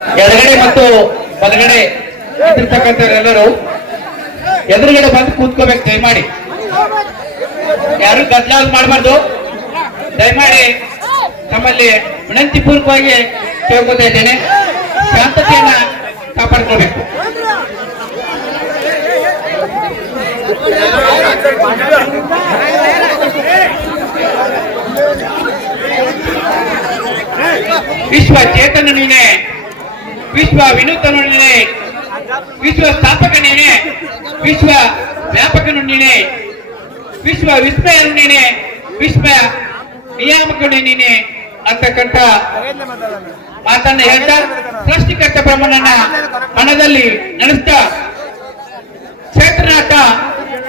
ಎಡಗಡೆ ಮತ್ತು ಬಲಗಡೆ ಇರ್ತಕ್ಕಂಥವರೆಲ್ಲರೂ ಎದುರುಗಡೆ ಬಂದು ಕೂತ್ಕೋಬೇಕು. ದಯಮಾಡಿ ಯಾರು ಗದ್ದಲ ಮಾಡಬಾರ್ದು. ದಯಮಾಡಿ ನಮ್ಮಲ್ಲಿ ವಿನಂತಿಪೂರ್ವಕವಾಗಿ ಕೇಳ್ಕೊತಾ ಇದ್ದೇನೆ, ಶಾಂತತೆಯನ್ನ ಕಾಪಾಡ್ಕೊಳ್ಬೇಕು. ವಿಶ್ವ ಚೇತನ ನೀನೆ, ವಿಶ್ವ ವಿನೂತನು ನೀನೆ, ವಿಶ್ವ ಸ್ಥಾಪಕ ನೀನೆ, ವಿಶ್ವ ವ್ಯಾಪಕನು ನೀನೆ, ವಿಶ್ವ ವಿಸ್ಮಯನು ನೀನೆ, ವಿಶ್ವ ನಿಯಾಮಕನು ನೀನೆ ಅಂತಕ್ಕಂಥ ಮಾತನ್ನ ಹೇಳ್ತಾ ಸೃಷ್ಟಿಕರ್ತ ಬ್ರಹ್ಮನನ್ನ ಮನದಲ್ಲಿ ನೆನೆಸ್ತಾ ಕ್ಷೇತ್ರನಾಥ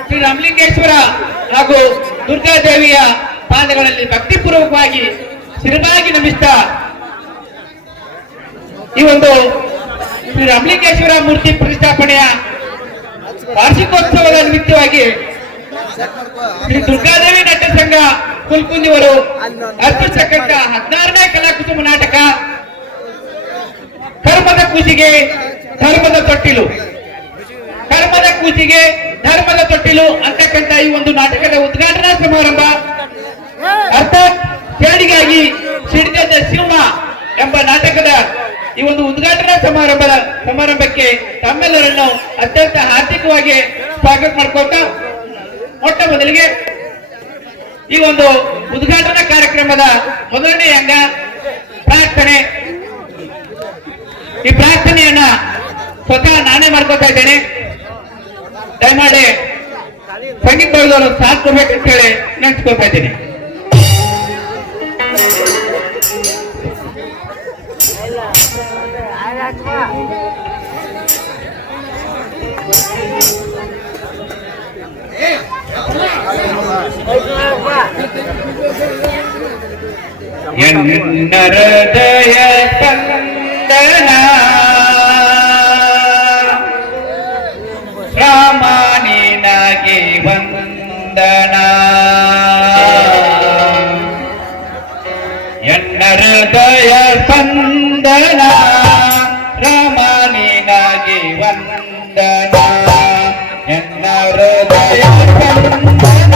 ಶ್ರೀ ರಾಮಲಿಂಗೇಶ್ವರ ಹಾಗೂ ದುರ್ಗಾದೇವಿಯ ಪಾದಗಳಲ್ಲಿ ಭಕ್ತಿಪೂರ್ವಕವಾಗಿ ಶಿರವಾಗಿ ನಮಿಸ್ತಾ ಈ ಒಂದು ಶ್ರೀ ರಾಮಲಿಂಗೇಶ್ವರ ಮೂರ್ತಿ ಪ್ರತಿಷ್ಠಾಪನೆಯ ವಾರ್ಷಿಕೋತ್ಸವದ ನಿಮಿತ್ತವಾಗಿ ಶ್ರೀ ದುರ್ಗಾದೇವಿ ನಾಟ್ಯ ಸಂಘ ಕುಲ್ಕುಂದಿಯವರು ಅರ್ಪಿಸತಕ್ಕಂಥ 16ನೇ ಕಲಾಕುಸುಮ ನಾಟಕ ಕರ್ಮದ ಕೂಸಿಗೆ ಧರ್ಮದ ತೊಟ್ಟಿಲು, ಕರ್ಮದ ಕೂಸಿಗೆ ಧರ್ಮದ ತೊಟ್ಟಿಲು ಅಂತಕ್ಕಂಥ ಈ ಒಂದು ನಾಟಕದ ಉದ್ಘಾಟನಾ ಸಮಾರಂಭ ಅರ್ಥಾತ್ ಕೇಡಿಗಾಗಿ ಸಿಡಿದ ಸಿಂಹ ಎಂಬ ನಾಟಕದ ಈ ಒಂದು ಉದ್ಘಾಟನಾ ಸಮಾರಂಭಕ್ಕೆ ತಮ್ಮೆಲ್ಲರನ್ನು ಅತ್ಯಂತ ಹಾರ್ದಿಕವಾಗಿ ಸ್ವಾಗತ ಮಾಡ್ಕೊಳ್ತಾ ಮೊಟ್ಟ ಮೊದಲಿಗೆ ಈ ಒಂದು ಉದ್ಘಾಟನಾ ಕಾರ್ಯಕ್ರಮದ ಮೊದಲನೇ ಅಂಗ ಪ್ರಾರ್ಥನೆ. ಈ ಪ್ರಾರ್ಥನೆಯನ್ನ ಸ್ವತಃ ನಾನೇ ಮಾಡ್ಕೊತಾ ಇದ್ದೇನೆ. ದಯಮಾಡಿ ಸಂಗೀತ ಬರೆದವರು ಸಾಥ್ ಕೊಡ್ಬೇಕಂತ ಹೇಳಿ ನೆನೆಸ್ಕೊಳ್ತಾ ಇದ್ದೀನಿ. ಎನ್ನರದಯ ಸ್ಪಂದನ ರಾಮನಿನಗೆ ವಂದನ, ಎನ್ನರದಯ ಸ್ಪಂದನ ರಾಮನಿನಗೆ ವಂದನ, ಎನ್ನರದಯ ಸ್ಪಂದನ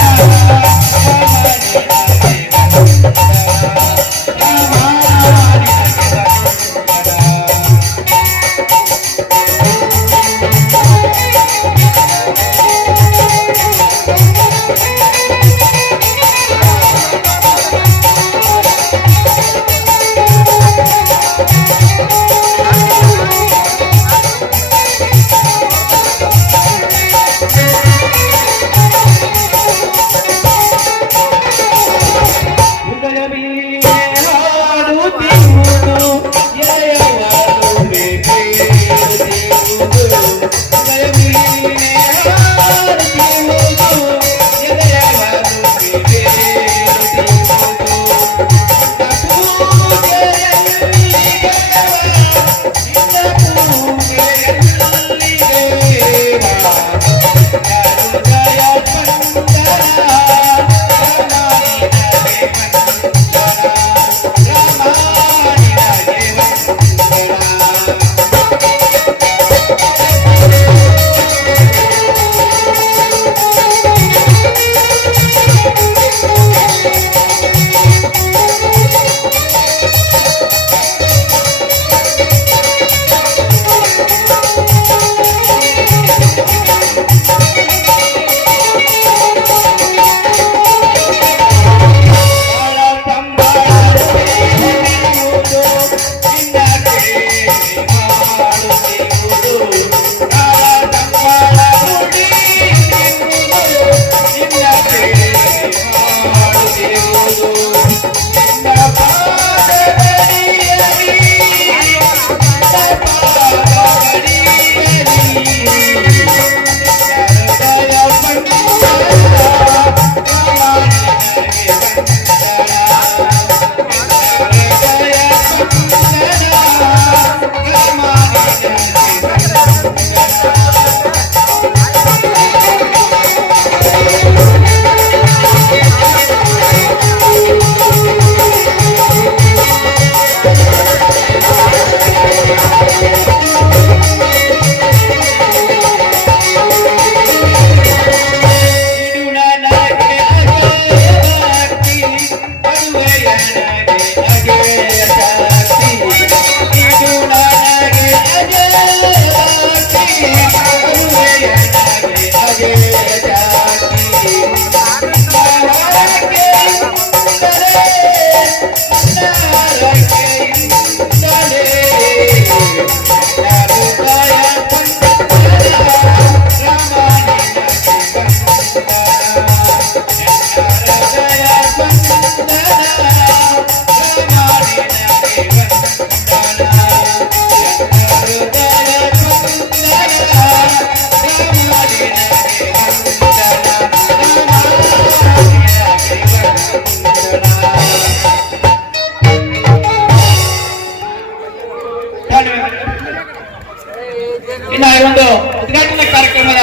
ಇನ್ನು ಈ ಒಂದು ಉದ್ಘಾಟನಾ ಕಾರ್ಯಕ್ರಮದ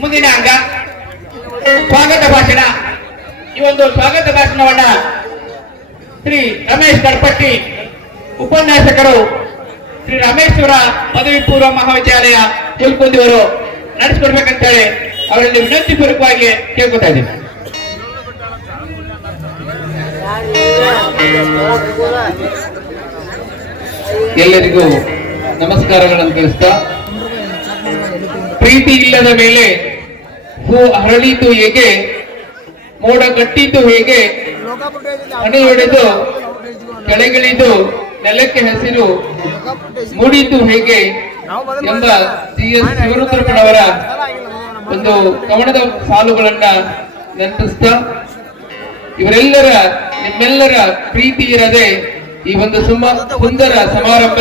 ಮುಂದಿನ ಅಂಗ ಸ್ವಾಗತ ಭಾಷಣ. ಈ ಒಂದು ಸ್ವಾಗತ ಭಾಷಣವನ್ನ ಶ್ರೀ ರಮೇಶ್ ಕಡ್ಪಟ್ಟಿ ಉಪನ್ಯಾಸಕರು ಶ್ರೀ ರಮೇಶ್ವರ ಪದವಿ ಪೂರ್ವ ಮಹಾವಿದ್ಯಾಲಯ ತಿಳ್ಕೊಂಡಿವರು ನಡೆಸಿಕೊಡ್ಬೇಕಂತ ಹೇಳಿ ಅವರಲ್ಲಿ ವಿನಂತಿ ಪೂರ್ವಕವಾಗಿ ಕೇಳ್ಕೊತಾ ಇದ್ದೀವಿ. ಎಲ್ಲರಿಗೂ ನಮಸ್ಕಾರಗಳನ್ನು ತಿಳಿಸ್ತಾ, ಪ್ರೀತಿ ಇಲ್ಲದ ಮೇಲೆ ಹೂ ಹರಳಿತು ಹೇಗೆ, ಮೋಡ ಕಟ್ಟಿತು ಹೇಗೆ, ಹಣೆ ಹೊಡೆದು ಕೆಳಗಿಳಿದು ನೆಲಕ್ಕೆ ಹಸಿರು ಮೂಡಿತು ಹೇಗೆ ಎಂಬ ಸಿ.ಎಸ್. ಶಿವರುದ್ರಪ್ಪನವರ ಒಂದು ಕವನದ ಸಾಲುಗಳನ್ನ ನೆನಪಿಸ್ತಾ, ಇವರೆಲ್ಲರ ನಿಮ್ಮೆಲ್ಲರ ಪ್ರೀತಿ ಇರದೆ ಈ ಒಂದು ಸುಂದರ ಸಮಾರಂಭ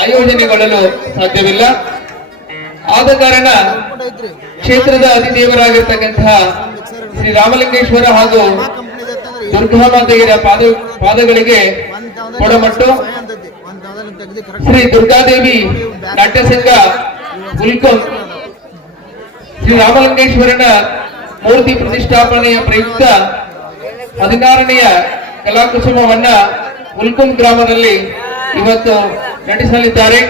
ಆಯೋಜನೆಗೊಳ್ಳಲು ಸಾಧ್ಯವಿಲ್ಲ. ಆದ ಕಾರಣ ಕ್ಷೇತ್ರದ ಅಧಿದೇವರಾಗಿರ್ತಕ್ಕಂತಹ ಶ್ರೀ ರಾಮಲಿಂಗೇಶ್ವರ ಹಾಗೂ ದುರ್ಗಾಮಾತೆಯರ ಪಾದಗಳಿಗೆ ಕೊಡಮಟ್ಟು, ಶ್ರೀ ದುರ್ಗಾದೇವಿ ನಾಟ್ಯ ಸಂಘ ಉಲ್ಕಂ ಶ್ರೀ ರಾಮಲಿಂಗೇಶ್ವರನ ಮೂರ್ತಿ ಪ್ರತಿಷ್ಠಾಪನೆಯ ಪ್ರಯುಕ್ತ 16ನೆಯ ಕಲಾಕುಸುಮವನ್ನ ಉಲ್ಕುಂ ಗ್ರಾಮದಲ್ಲಿ ಇವತ್ತು ನಡೆಸಲಿದ್ದಾರೆ.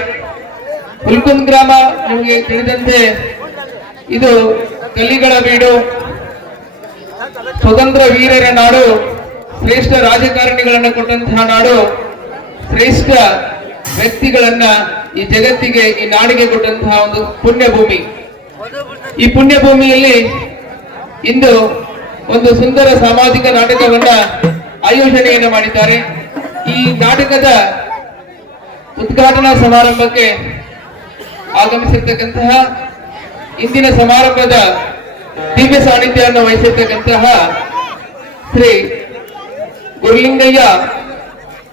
ಉಲ್ಕುಂ ಗ್ರಾಮ ನಿಮಗೆ ತಿಳಿದಂತೆ ಇದು ಕಲ್ಲಿಗಳ ಬೀಡು, ಸ್ವತಂತ್ರ ವೀರರ ನಾಡು, ಶ್ರೇಷ್ಠ ರಾಜಕಾರಣಿಗಳನ್ನ ಕೊಟ್ಟಂತಹ ನಾಡು, ಶ್ರೇಷ್ಠ ವ್ಯಕ್ತಿಗಳನ್ನ ಈ ಜಗತ್ತಿಗೆ, ಈ ನಾಡಿಗೆ ಕೊಟ್ಟಂತಹ ಒಂದು ಪುಣ್ಯ ಭೂಮಿ. ಈ ಪುಣ್ಯ ಭೂಮಿಯಲ್ಲಿ ಇಂದು ಒಂದು ಸುಂದರ ಸಾಮಾಜಿಕ ನಾಟಕವನ್ನ ಆಯೋಜನೆಯನ್ನು ಮಾಡಿದ್ದಾರೆ. ಈ ನಾಟಕದ ಉದ್ಘಾಟನಾ ಸಮಾರಂಭಕ್ಕೆ ಆಗಮಿಸಿರ್ತಕ್ಕಂತಹ, ಇಂದಿನ ಸಮಾರಂಭದ ದಿವ್ಯ ಸಾನ್ನಿಧ್ಯವನ್ನು ವಹಿಸಿರ್ತಕ್ಕಂತಹ ಶ್ರೀ ಗುರುಲಿಂಗಯ್ಯ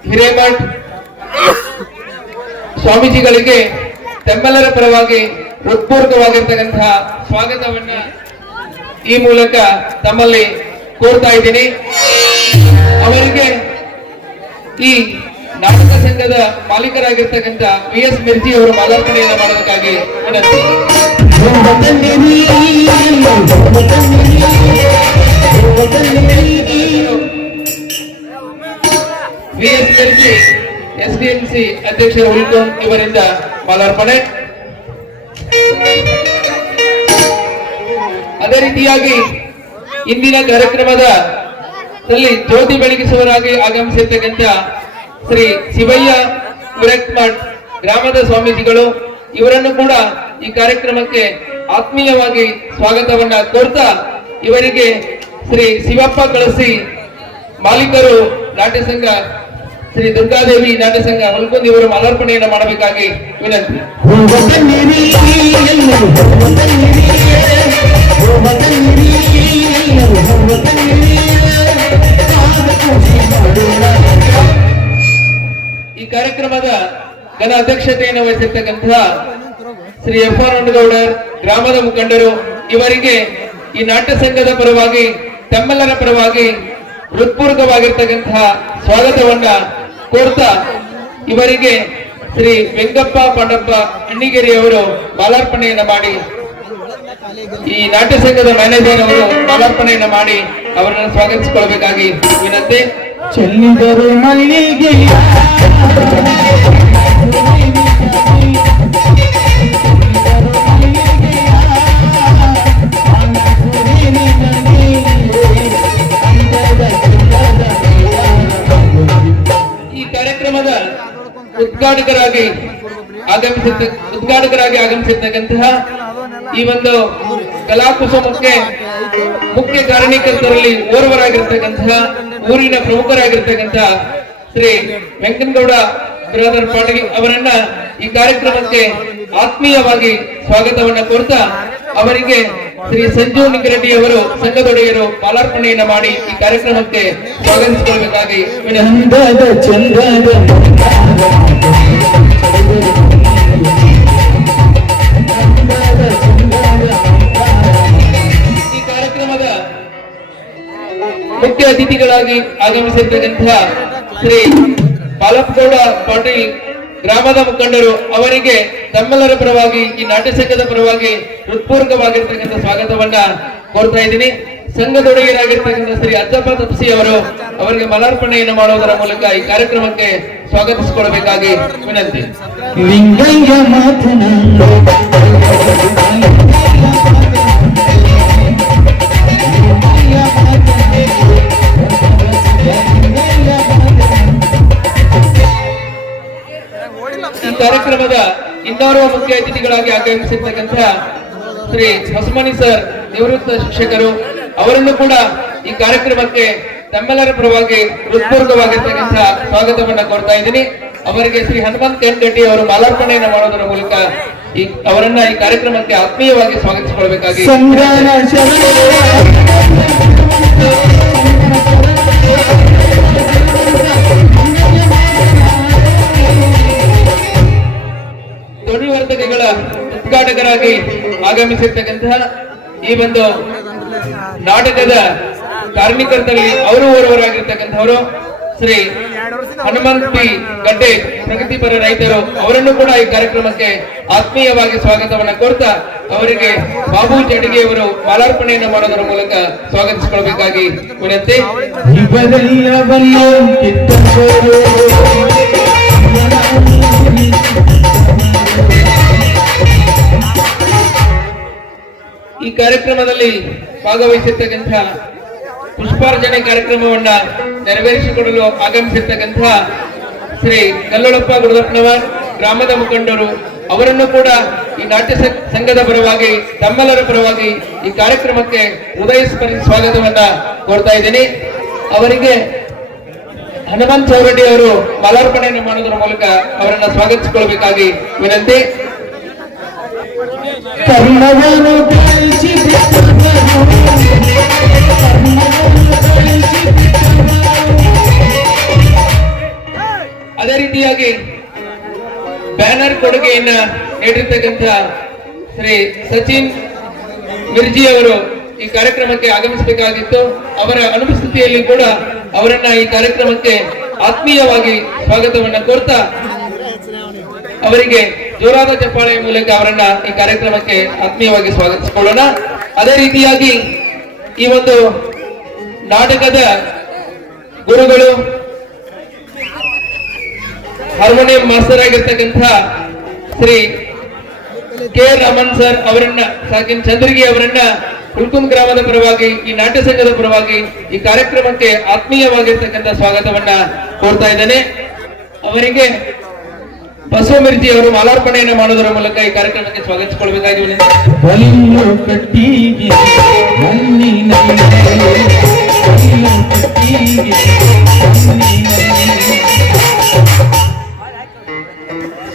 ಹಿರೇಮಠ್ ಸ್ವಾಮೀಜಿಗಳಿಗೆ ತಮ್ಮೆಲ್ಲರ ಪರವಾಗಿ ಹೃತ್ಪೂರ್ವಕವಾಗಿರ್ತಕ್ಕಂತಹ ಸ್ವಾಗತವನ್ನ ಈ ಮೂಲಕ ತಮ್ಮಲ್ಲಿ ಕೋರ್ತಾ ಇದ್ದೀನಿ. ಅವರಿಗೆ ಈ ನಾಟಕ ಸಂಘದ ಮಾಲೀಕರಾಗಿರ್ತಕ್ಕಂಥ ವಿ.ಎಸ್. ಮಿರ್ಜಿ ಅವರು ಮಾಲಾರ್ಪಣೆಯನ್ನು ಮಾಡೋದಕ್ಕಾಗಿ ವಿನಂತಿ. ವಿ.ಎಸ್. ಮಿರ್ಜಿ ಎಸ್ಡಿಎಂಸಿ ಅಧ್ಯಕ್ಷರ ಉಲ್ಕಂ ಇವರಿಂದ ಮಾಲಾರ್ಪಣೆ. ಅದೇ ರೀತಿಯಾಗಿ ಇಂದಿನ ಕಾರ್ಯಕ್ರಮದ ಜ್ಯೋತಿ ಬೆಳಗಿಸುವರಾಗಿ ಆಗಮಿಸಿರ್ತಕ್ಕಂಥ ಶ್ರೀ ಶಿವಯ್ಯ ವಿರಕ್ಮಠ್ ಗ್ರಾಮದ ಸ್ವಾಮೀಜಿಗಳು, ಇವರನ್ನು ಕೂಡ ಈ ಕಾರ್ಯಕ್ರಮಕ್ಕೆ ಆತ್ಮೀಯವಾಗಿ ಸ್ವಾಗತವನ್ನ ಕೋರ್ತಾ, ಇವರಿಗೆ ಶ್ರೀ ಶಿವಪ್ಪ ಕಳಸಿ ಮಾಲೀಕರು ನಾಟ್ಯ ಸಂಘ ಶ್ರೀ ದುರ್ಗಾದೇವಿ ನಾಟ್ಯ ಸಂಘ ಹುಲ್ಕುಂದ್ ಇವರು ಮಾಲಾರ್ಪಣೆಯನ್ನು ಮಾಡಬೇಕಾಗಿ ವಿನಂತಿ. ಈ ಕಾರ್ಯಕ್ರಮದ ಘನ ಅಧ್ಯಕ್ಷತೆಯನ್ನು ವಹಿಸಿರ್ತಕ್ಕಂತಹ ಶ್ರೀ ಎಫ್.ಆರ್. ಗೌಡರ್ ಗ್ರಾಮದ ಮುಖಂಡರು, ಇವರಿಗೆ ಈ ನಾಟ್ಯ ಸಂಘದ ಪರವಾಗಿ ತಮ್ಮೆಲ್ಲರ ಪರವಾಗಿ ಹೃತ್ಪೂರ್ವಕವಾಗಿರ್ತಕ್ಕಂತಹ ಸ್ವಾಗತವನ್ನ ಕೋರ್ತಾ, ಇವರಿಗೆ ಶ್ರೀ ವೆಂಕಪ್ಪ ಪಂಡಪ್ಪ ಅಣ್ಣಿಗೇರಿ ಅವರು ಮಾಲಾರ್ಪಣೆಯನ್ನ ಮಾಡಿ, ಈ ನಾಟ್ಯ ಸಂಘದ ಮ್ಯಾನೇಜರ್ ಅವರು ಮಾಲಾರ್ಪಣೆಯನ್ನ ಮಾಡಿ ಅವರನ್ನು ಸ್ವಾಗತಿಸಿಕೊಳ್ಳಬೇಕಾಗಿ ವಿನಂತಿ. ಚೆಲ್ಲಿದರು ಮಲ್ಲಿಗೆ ಈ ಕಾರ್ಯಕ್ರಮದ ಉದ್ಘಾಟಕರಾಗಿ ಆಗಮಿಸಿರ್ತಕ್ಕಂತಹ ಈ ಒಂದು ಕಲಾಕುಸುಮಕ್ಕೆ ಮುಖ್ಯ ಕಾರಣೀಕರ್ತರಲ್ಲಿ ಓರ್ವರಾಗಿರ್ತಕ್ಕಂತಹ ಊರಿನ ಪ್ರಮುಖರಾಗಿರ್ತಕ್ಕಂತಹ ಶ್ರೀ ವೆಂಕನಗೌಡ ಬ್ರದರ್ ಪಾಟೀಲ್ ಅವರನ್ನ ಈ ಕಾರ್ಯಕ್ರಮಕ್ಕೆ ಆತ್ಮೀಯವಾಗಿ ಸ್ವಾಗತವನ್ನ ಕೋರ್ತಾ ಅವರಿಗೆ ಶ್ರೀ ಸಂಜೀವ್ ನಿಂಗರೆಡ್ಡಿ ಅವರು ಸಂಘದೊಡೆಯರು ಮಾಲಾರ್ಪಣೆಯನ್ನ ಮಾಡಿ ಈ ಕಾರ್ಯಕ್ರಮಕ್ಕೆ ಸ್ವಾಗತಿಸಿಕೊಳ್ಳಬೇಕಾಗಿ ಈ ಕಾರ್ಯಕ್ರಮದ ಮುಖ್ಯ ಅತಿಥಿಗಳಾಗಿ ಆಗಮಿಸಿರ್ತಕ್ಕಂತಹ ಶ್ರೀ ಪಾಲಪ್ಪಗೌಡ ಪಾಟೀಲ್ ಗ್ರಾಮದ ಮುಖಂಡರು ಅವರಿಗೆ ತಮ್ಮೆಲ್ಲರ ಪರವಾಗಿ ಈ ನಾಟ್ಯ ಸಂಘದ ಪರವಾಗಿ ಹೃತ್ಪೂರ್ವಕವಾಗಿರ್ತಕ್ಕಂಥ ಸ್ವಾಗತವನ್ನ ಕೋರ್ತಾ ಇದ್ದೀನಿ. ಸಂಘದೊಡೆಯರಾಗಿರ್ತಕ್ಕಂಥ ಶ್ರೀ ಅಜ್ಜಪ್ಪ ತಪ್ಸಿ ಅವರು ಅವರಿಗೆ ಮಾಲಾರ್ಪಣೆಯನ್ನು ಮಾಡುವುದರ ಮೂಲಕ ಈ ಕಾರ್ಯಕ್ರಮಕ್ಕೆ ಸ್ವಾಗತಿಸಿಕೊಳ್ಳಬೇಕಾಗಿ ವಿನಂತಿ. ಈ ಕಾರ್ಯಕ್ರಮದ ಇನ್ನೋರ್ವ ಮುಖ್ಯ ಅತಿಥಿಗಳಾಗಿ ಆಗಮಿಸಿರ್ತಕ್ಕಂತಹ ಶ್ರೀ ಹೊಸಮನಿ ಸರ್ ನಿವೃತ್ತ ಶಿಕ್ಷಕರು ಅವರನ್ನು ಕೂಡ ಈ ಕಾರ್ಯಕ್ರಮಕ್ಕೆ ತಮ್ಮೆಲ್ಲರ ಪರವಾಗಿ ಹೃತ್ಪೂರ್ವಕವಾಗಿರ್ತಕ್ಕಂತಹ ಸ್ವಾಗತವನ್ನ ಕೋರ್ತಾ ಇದ್ದೀನಿ. ಅವರಿಗೆ ಶ್ರೀ ಹನುಮಂತ್ ಎನ್ ಗಡ್ಡಿ ಅವರು ಮಾಲಾರ್ಪಣೆಯನ್ನು ಮಾಡೋದರ ಮೂಲಕ ಅವರನ್ನ ಈ ಕಾರ್ಯಕ್ರಮಕ್ಕೆ ಆತ್ಮೀಯವಾಗಿ ಸ್ವಾಗತಿಸಿಕೊಳ್ಳಬೇಕಾಗಿ ಧ್ವನಿವರ್ಧಕಗಳ ಉದ್ಘಾಟಕರಾಗಿ ಆಗಮಿಸಿರ್ತಕ್ಕಂತಹ ಈ ಒಂದು ನಾಟಕದ ಕಾರ್ಮಿಕರಲ್ಲಿ ಅವರು ಓರ್ವರಾಗಿರ್ತಕ್ಕಂಥವರು ಶ್ರೀ ಹನುಮಂತ್ ಪಿ ಗಡ್ಡೆ ಪ್ರಗತಿಪರ ರೈತರು ಅವರನ್ನು ಕೂಡ ಈ ಕಾರ್ಯಕ್ರಮಕ್ಕೆ ಆತ್ಮೀಯವಾಗಿ ಸ್ವಾಗತವನ್ನ ಕೋರ್ತಾ ಅವರಿಗೆ ಬಾಬು ಜಡಿಗೆಯವರು ಮಾಲಾರ್ಪಣೆಯನ್ನು ಮಾಡೋದರ ಮೂಲಕ ಸ್ವಾಗತಿಸಿಕೊಳ್ಳಬೇಕಾಗಿ ವಿನಂತಿ. ಈ ಕಾರ್ಯಕ್ರಮದಲ್ಲಿ ಭಾಗವಹಿಸಿರ್ತಕ್ಕಂಥ ಪುಷ್ಪಾರ್ಚನೆ ಕಾರ್ಯಕ್ರಮವನ್ನ ನೆರವೇರಿಸಿಕೊಡಲು ಆಗಮಿಸಿರ್ತಕ್ಕಂಥ ಶ್ರೀ ಕಲ್ಲೊಳಪ್ಪ ಗುಡದಪ್ಪನವರ್ ಗ್ರಾಮದ ಮುಖಂಡರು ಅವರನ್ನು ಕೂಡ ಈ ನಾಟ್ಯ ಸಂಘದ ಪರವಾಗಿ ತಮ್ಮೆಲ್ಲರ ಪರವಾಗಿ ಈ ಕಾರ್ಯಕ್ರಮಕ್ಕೆ ಹೃದಯಸ್ಪರ್ಶಿ ಸ್ವಾಗತವನ್ನ ಕೋರ್ತಾ ಇದ್ದೀನಿ. ಅವರಿಗೆ ಹನುಮಂತ್ ಚೌರಡ್ಡಿ ಅವರು ಮಾಲಾರ್ಪಣೆಯನ್ನು ಮಾಡೋದರ ಮೂಲಕ ಅವರನ್ನ ಸ್ವಾಗತಿಸಿಕೊಳ್ಳಬೇಕಾಗಿ ವಿನಂತಿ. ಅದೇ ರೀತಿಯಾಗಿ ಬ್ಯಾನರ್ ಕೊಡುಗೆಯನ್ನ ನೀಡಿರ್ತಕ್ಕಂಥ ಶ್ರೀ ಸಚಿನ್ ಮಿರ್ಜಿ ಅವರು ಈ ಕಾರ್ಯಕ್ರಮಕ್ಕೆ ಆಗಮಿಸಬೇಕಾಗಿತ್ತು. ಅವರ ಅನುಪಸ್ಥಿತಿಯಲ್ಲಿ ಕೂಡ ಅವರನ್ನ ಈ ಕಾರ್ಯಕ್ರಮಕ್ಕೆ ಆತ್ಮೀಯವಾಗಿ ಸ್ವಾಗತವನ್ನ ಕೋರ್ತಾ ಅವರಿಗೆ ಜೋರಾದ ಚಪ್ಪಾಳೆಯ ಮೂಲಕ ಅವರನ್ನ ಈ ಕಾರ್ಯಕ್ರಮಕ್ಕೆ ಆತ್ಮೀಯವಾಗಿ ಸ್ವಾಗತಿಸಿಕೊಳ್ಳೋಣ. ಅದೇ ರೀತಿಯಾಗಿ ಈ ಒಂದು ನಾಟಕದ ಗುರುಗಳು ಹಾರ್ಮೋನಿಯಂ ಮಾಸ್ಟರ್ ಆಗಿರ್ತಕ್ಕಂಥ ಶ್ರೀ ಕೆ ರಾಮನ್ ಸರ್ ಅವರನ್ನ ಸಾಕಿನ್ ಚಂದ್ರಗಿ ಅವರನ್ನ ಹುಲ್ಕುಂದ್ ಗ್ರಾಮದ ಪರವಾಗಿ ಈ ನಾಟ್ಯ ಸಂಘದ ಪರವಾಗಿ ಈ ಕಾರ್ಯಕ್ರಮಕ್ಕೆ ಆತ್ಮೀಯವಾಗಿರ್ತಕ್ಕಂಥ ಸ್ವಾಗತವನ್ನ ಕೋರ್ತಾ ಇದ್ದೇನೆ. ಅವರಿಗೆ ಬಸವ ಮಿರ್ಜಿ ಅವರು ಮಾಲಾರ್ಪಣೆಯನ್ನು ಮಾಡೋದರ ಮೂಲಕ ಈ ಕಾರ್ಯಕ್ರಮಕ್ಕೆ ಸ್ವಾಗತಿಸಿಕೊಳ್ಳಬೇಕಾಗಿ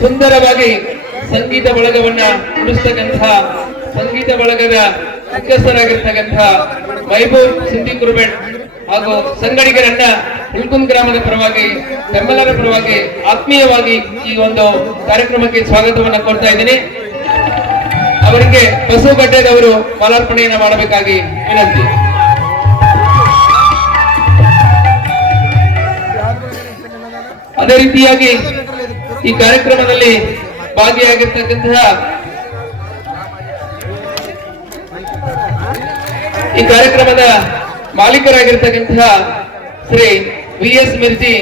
ಸುಂದರವಾಗಿ ಸಂಗೀತ ಬಳಗವನ್ನ ನುಡಿಸ್ತಕ್ಕಂತಹ ಸಂಗೀತ ಬಳಗದ ಮುಖ್ಯಸ್ಥರಾಗಿರ್ತಕ್ಕಂತಹ ಮೈಬೂಬ್ ಸಿಂಧಿ ಕುರುಬೆಟ್ ಹಾಗೂ ಸಂಗಡಿಗರನ್ನ ಹುಲ್ಕುಂದ್ ಗ್ರಾಮದ ಪರವಾಗಿ ಬೆಂಬಲರ ಪರವಾಗಿ ಆತ್ಮೀಯವಾಗಿ ಈ ಒಂದು ಕಾರ್ಯಕ್ರಮಕ್ಕೆ ಸ್ವಾಗತವನ್ನ ಕೋರ್ತಾ ಇದ್ದೀನಿ. ಅವರಿಗೆ ಬಸವಗಡ್ಡೆದವರು ಮಾಲಾರ್ಪಣೆಯನ್ನ ಮಾಡಬೇಕಾಗಿ ವಿನಂತಿ. ಅದೇ ರೀತಿಯಾಗಿ ಈ ಕಾರ್ಯಕ್ರಮದಲ್ಲಿ ಭಾಗಿಯಾಗಿರ್ತಕ್ಕಂತಹ ಈ ಕಾರ್ಯಕ್ರಮದ ಮಾಲೀಕರಾಗಿರ್ತಕ್ಕಂತಹ ಶ್ರೀ ವಿ.ಎಸ್. ಮಿರ್ಜಿ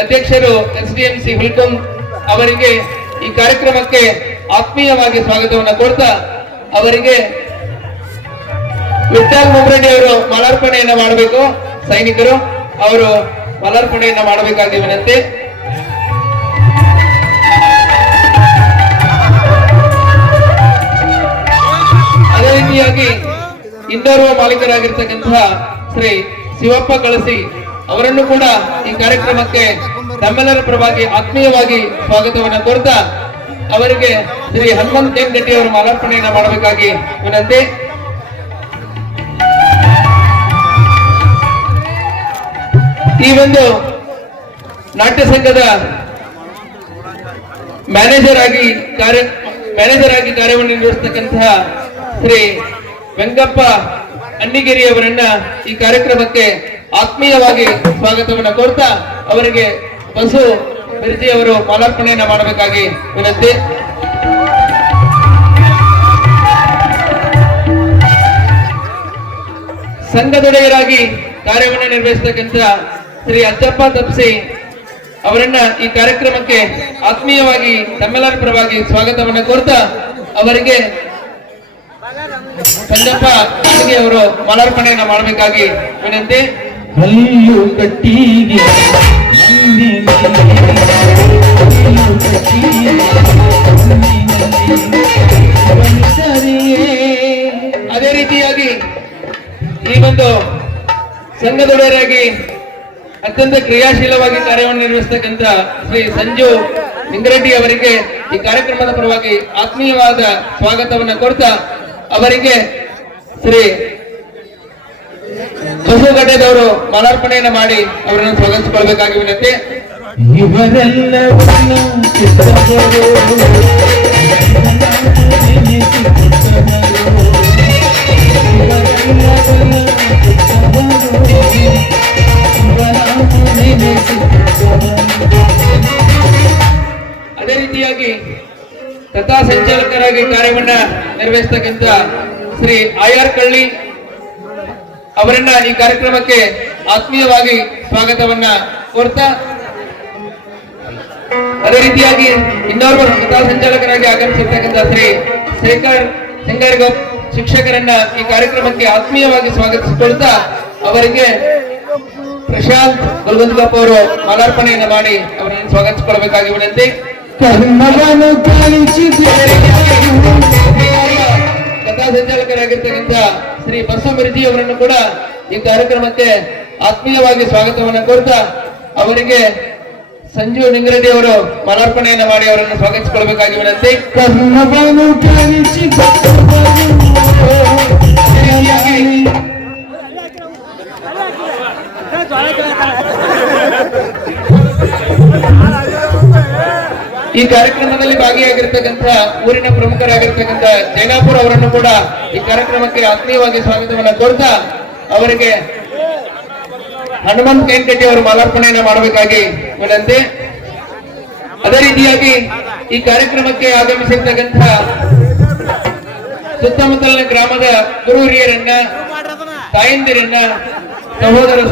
ಅಧ್ಯಕ್ಷರು ಎಸ್ಡಿಎಂಸಿ ಹುಲ್ಕುಂದ್ ಅವರಿಗೆ ಈ ಕಾರ್ಯಕ್ರಮಕ್ಕೆ ಆತ್ಮೀಯವಾಗಿ ಸ್ವಾಗತವನ್ನು ಕೋರ್ತಾ ಅವರಿಗೆ ವಿಠ್ಠಲ್ ಮುಮ್ರೆಡ್ಡಿ ಅವರು ಮಾಲಾರ್ಪಣೆಯನ್ನ ಮಾಡಬೇಕು. ಸೈನಿಕರು ಅವರು ಮಾಲಾರ್ಪಣೆಯನ್ನ ಮಾಡಬೇಕಾಗಿ ವಿನಂತಿ. ಅದೇ ರೀತಿಯಾಗಿ ಇನ್ನೋರ್ವ ಮಾಲೀಕರಾಗಿರ್ತಕ್ಕಂತಹ ಶ್ರೀ ಶಿವಪ್ಪ ಕಳಸಿ ಅವರನ್ನು ಕೂಡ ಈ ಕಾರ್ಯಕ್ರಮಕ್ಕೆ ತಮ್ಮೆಲ್ಲರ ಪರವಾಗಿ ಆತ್ಮೀಯವಾಗಿ ಸ್ವಾಗತವನ್ನ ಕೋರ್ತಾ ಅವರಿಗೆ ಶ್ರೀ ಹನುಮಂತ ಗಟ್ಟಿ ಅವರು ಮಾಲಾರ್ಪಣೆಯನ್ನ ಮಾಡಬೇಕಾಗಿ ವಿನಂತಿ. ಈ ಒಂದು ನಾಟ್ಯ ಸಂಘದ ಮ್ಯಾನೇಜರ್ ಆಗಿ ಕಾರ್ಯವನ್ನು ನಿರ್ವಹಿಸತಕ್ಕಂತಹ ಶ್ರೀ ವೆಂಕಪ್ಪ ಅಣ್ಣಿಗೇರಿ ಅವರನ್ನ ಈ ಕಾರ್ಯಕ್ರಮಕ್ಕೆ ಆತ್ಮೀಯವಾಗಿ ಸ್ವಾಗತವನ್ನ ಕೋರ್ತಾ ಅವರಿಗೆ ಬಸು ಬಿರ್ಜಿ ಅವರು ಮಾಲಾರ್ಪಣೆಯನ್ನ ಮಾಡಬೇಕಾಗಿ ವಿನಂತಿ. ಸಂಘದೊಡೆಯರಾಗಿ ಕಾರ್ಯವನ್ನು ನಿರ್ವಹಿಸತಕ್ಕಂಥ ಶ್ರೀ ಅಜ್ಜಪ್ಪ ತಪ್ಸಿ ಅವರನ್ನ ಈ ಕಾರ್ಯಕ್ರಮಕ್ಕೆ ಆತ್ಮೀಯವಾಗಿ ತಮ್ಮೆಲ್ಲರ ಪರವಾಗಿ ಸ್ವಾಗತವನ್ನ ಕೋರ್ತಾ ಅವರಿಗೆ ಸಂಜಪ್ಪ ಅಣ್ಣಿಗೆ ಅವರು ಮಾಲಾರ್ಪಣೆಯನ್ನ ಮಾಡಬೇಕಾಗಿ ವಿನಂತಿ. ಹಲ್ಲು ಕಟ್ಟಿಗೆ ಅದೇ ರೀತಿಯಾಗಿ ಈ ಒಂದು ಸಂಘದೊಡೆಯರಾಗಿ ಅತ್ಯಂತ ಕ್ರಿಯಾಶೀಲವಾಗಿ ಕಾರ್ಯವನ್ನು ನಿರ್ವಹಿಸತಕ್ಕಂಥ ಶ್ರೀ ಸಂಜು ನಿಂಗರೆಡ್ಡಿ ಅವರಿಗೆ ಈ ಕಾರ್ಯಕ್ರಮದ ಪರವಾಗಿ ಆತ್ಮೀಯವಾದ ಸ್ವಾಗತವನ್ನ ಕೊಡ್ತಾ ಅವರಿಗೆ ಶ್ರೀ ಬಸವಗಡ್ಡೆದವರು ಮಾಲಾರ್ಪಣೆಯನ್ನ ಮಾಡಿ ಅವರನ್ನು ಸ್ವಾಗತಿಸಿಕೊಳ್ಬೇಕಾಗಿ ವಿನಂತಿ. ಇವರೆಲ್ಲವನ್ನು ಅದೇ ರೀತಿಯಾಗಿ ಕಥಾ ಸಂಚಾಲಕರಾಗಿ ಕಾರ್ಯವನ್ನ ನಿರ್ವಹಿಸತಕ್ಕಂಥ ಶ್ರೀ ಆರ್ ಕಳ್ಳಿ ಅವರನ್ನ ಈ ಕಾರ್ಯಕ್ರಮಕ್ಕೆ ಆತ್ಮೀಯವಾಗಿ ಸ್ವಾಗತವನ್ನ ಕೋರ್ತಾ ಅದೇ ರೀತಿಯಾಗಿ ಇನ್ನೋರ್ವ ಕಥಾ ಸಂಚಾಲಕರಾಗಿ ಆಗಮಿಸಿರ್ತಕ್ಕಂಥ ಶ್ರೀ ಶೇಖರ್ ಸಿಂಗಾರಿಗೊಪ್ಪ ಶಿಕ್ಷಕರನ್ನ ಈ ಕಾರ್ಯಕ್ರಮಕ್ಕೆ ಆತ್ಮೀಯವಾಗಿ ಸ್ವಾಗತಿಸಿಕೊಳ್ತಾ ಅವರಿಗೆ ಪ್ರಶಾಂತ್ ಗುಲ್ಗಂದ್ಗಪ್ಪ ಅವರು ಮಾಲಾರ್ಪಣೆಯನ್ನ ಮಾಡಿ ಅವರನ್ನು ಸ್ವಾಗತಿಸಿಕೊಳ್ಬೇಕಾಗಿ ವಿನಂತಿ. ಕಥಾ ಸಂಚಾಲಕರಾಗಿರ್ತಕ್ಕಂಥ ಶ್ರೀ ಬಸವ ಮಿರ್ಜಿ ಅವರನ್ನು ಕೂಡ ಈ ಕಾರ್ಯಕ್ರಮಕ್ಕೆ ಆತ್ಮೀಯವಾಗಿ ಸ್ವಾಗತವನ್ನ ಕೋರ್ತಾ ಅವರಿಗೆ ಸಂಜು ನಿಂಗರೆಡ್ಡಿ ಅವರು ಮಾಲಾರ್ಪಣೆಯನ್ನ ಮಾಡಿ ಅವರನ್ನು ಸ್ವಾಗತಿಸಿಕೊಳ್ಬೇಕಾಗಿ ವಿನಂತಿ. ಈ ಕಾರ್ಯಕ್ರಮದಲ್ಲಿ ಭಾಗಿಯಾಗಿರ್ತಕ್ಕಂಥ ಊರಿನ ಪ್ರಮುಖರಾಗಿರ್ತಕ್ಕಂಥ ಜೈನಾಪುರ ಅವರನ್ನು ಕೂಡ ಈ ಕಾರ್ಯಕ್ರಮಕ್ಕೆ ಆತ್ಮೀಯವಾಗಿ ಸ್ವಾಗತವನ್ನ ಕೋರ್ತಾ ಅವರಿಗೆ ಹನುಮಂತ ಕೆಂಕಟ್ಟಿ ಅವರು ಮಾಲಾರ್ಪಣೆಯನ್ನ ಮಾಡಬೇಕಾಗಿ ವಿನಂತಿ. ಅದೇ ರೀತಿಯಾಗಿ ಈ ಕಾರ್ಯಕ್ರಮಕ್ಕೆ ಆಗಮಿಸಿರ್ತಕ್ಕಂಥ ಸುತ್ತಮುತ್ತಲಿನ ಗ್ರಾಮದ ಗುರು ಹಿರಿಯರನ್ನ, ತಾಯಂದಿರನ್ನ,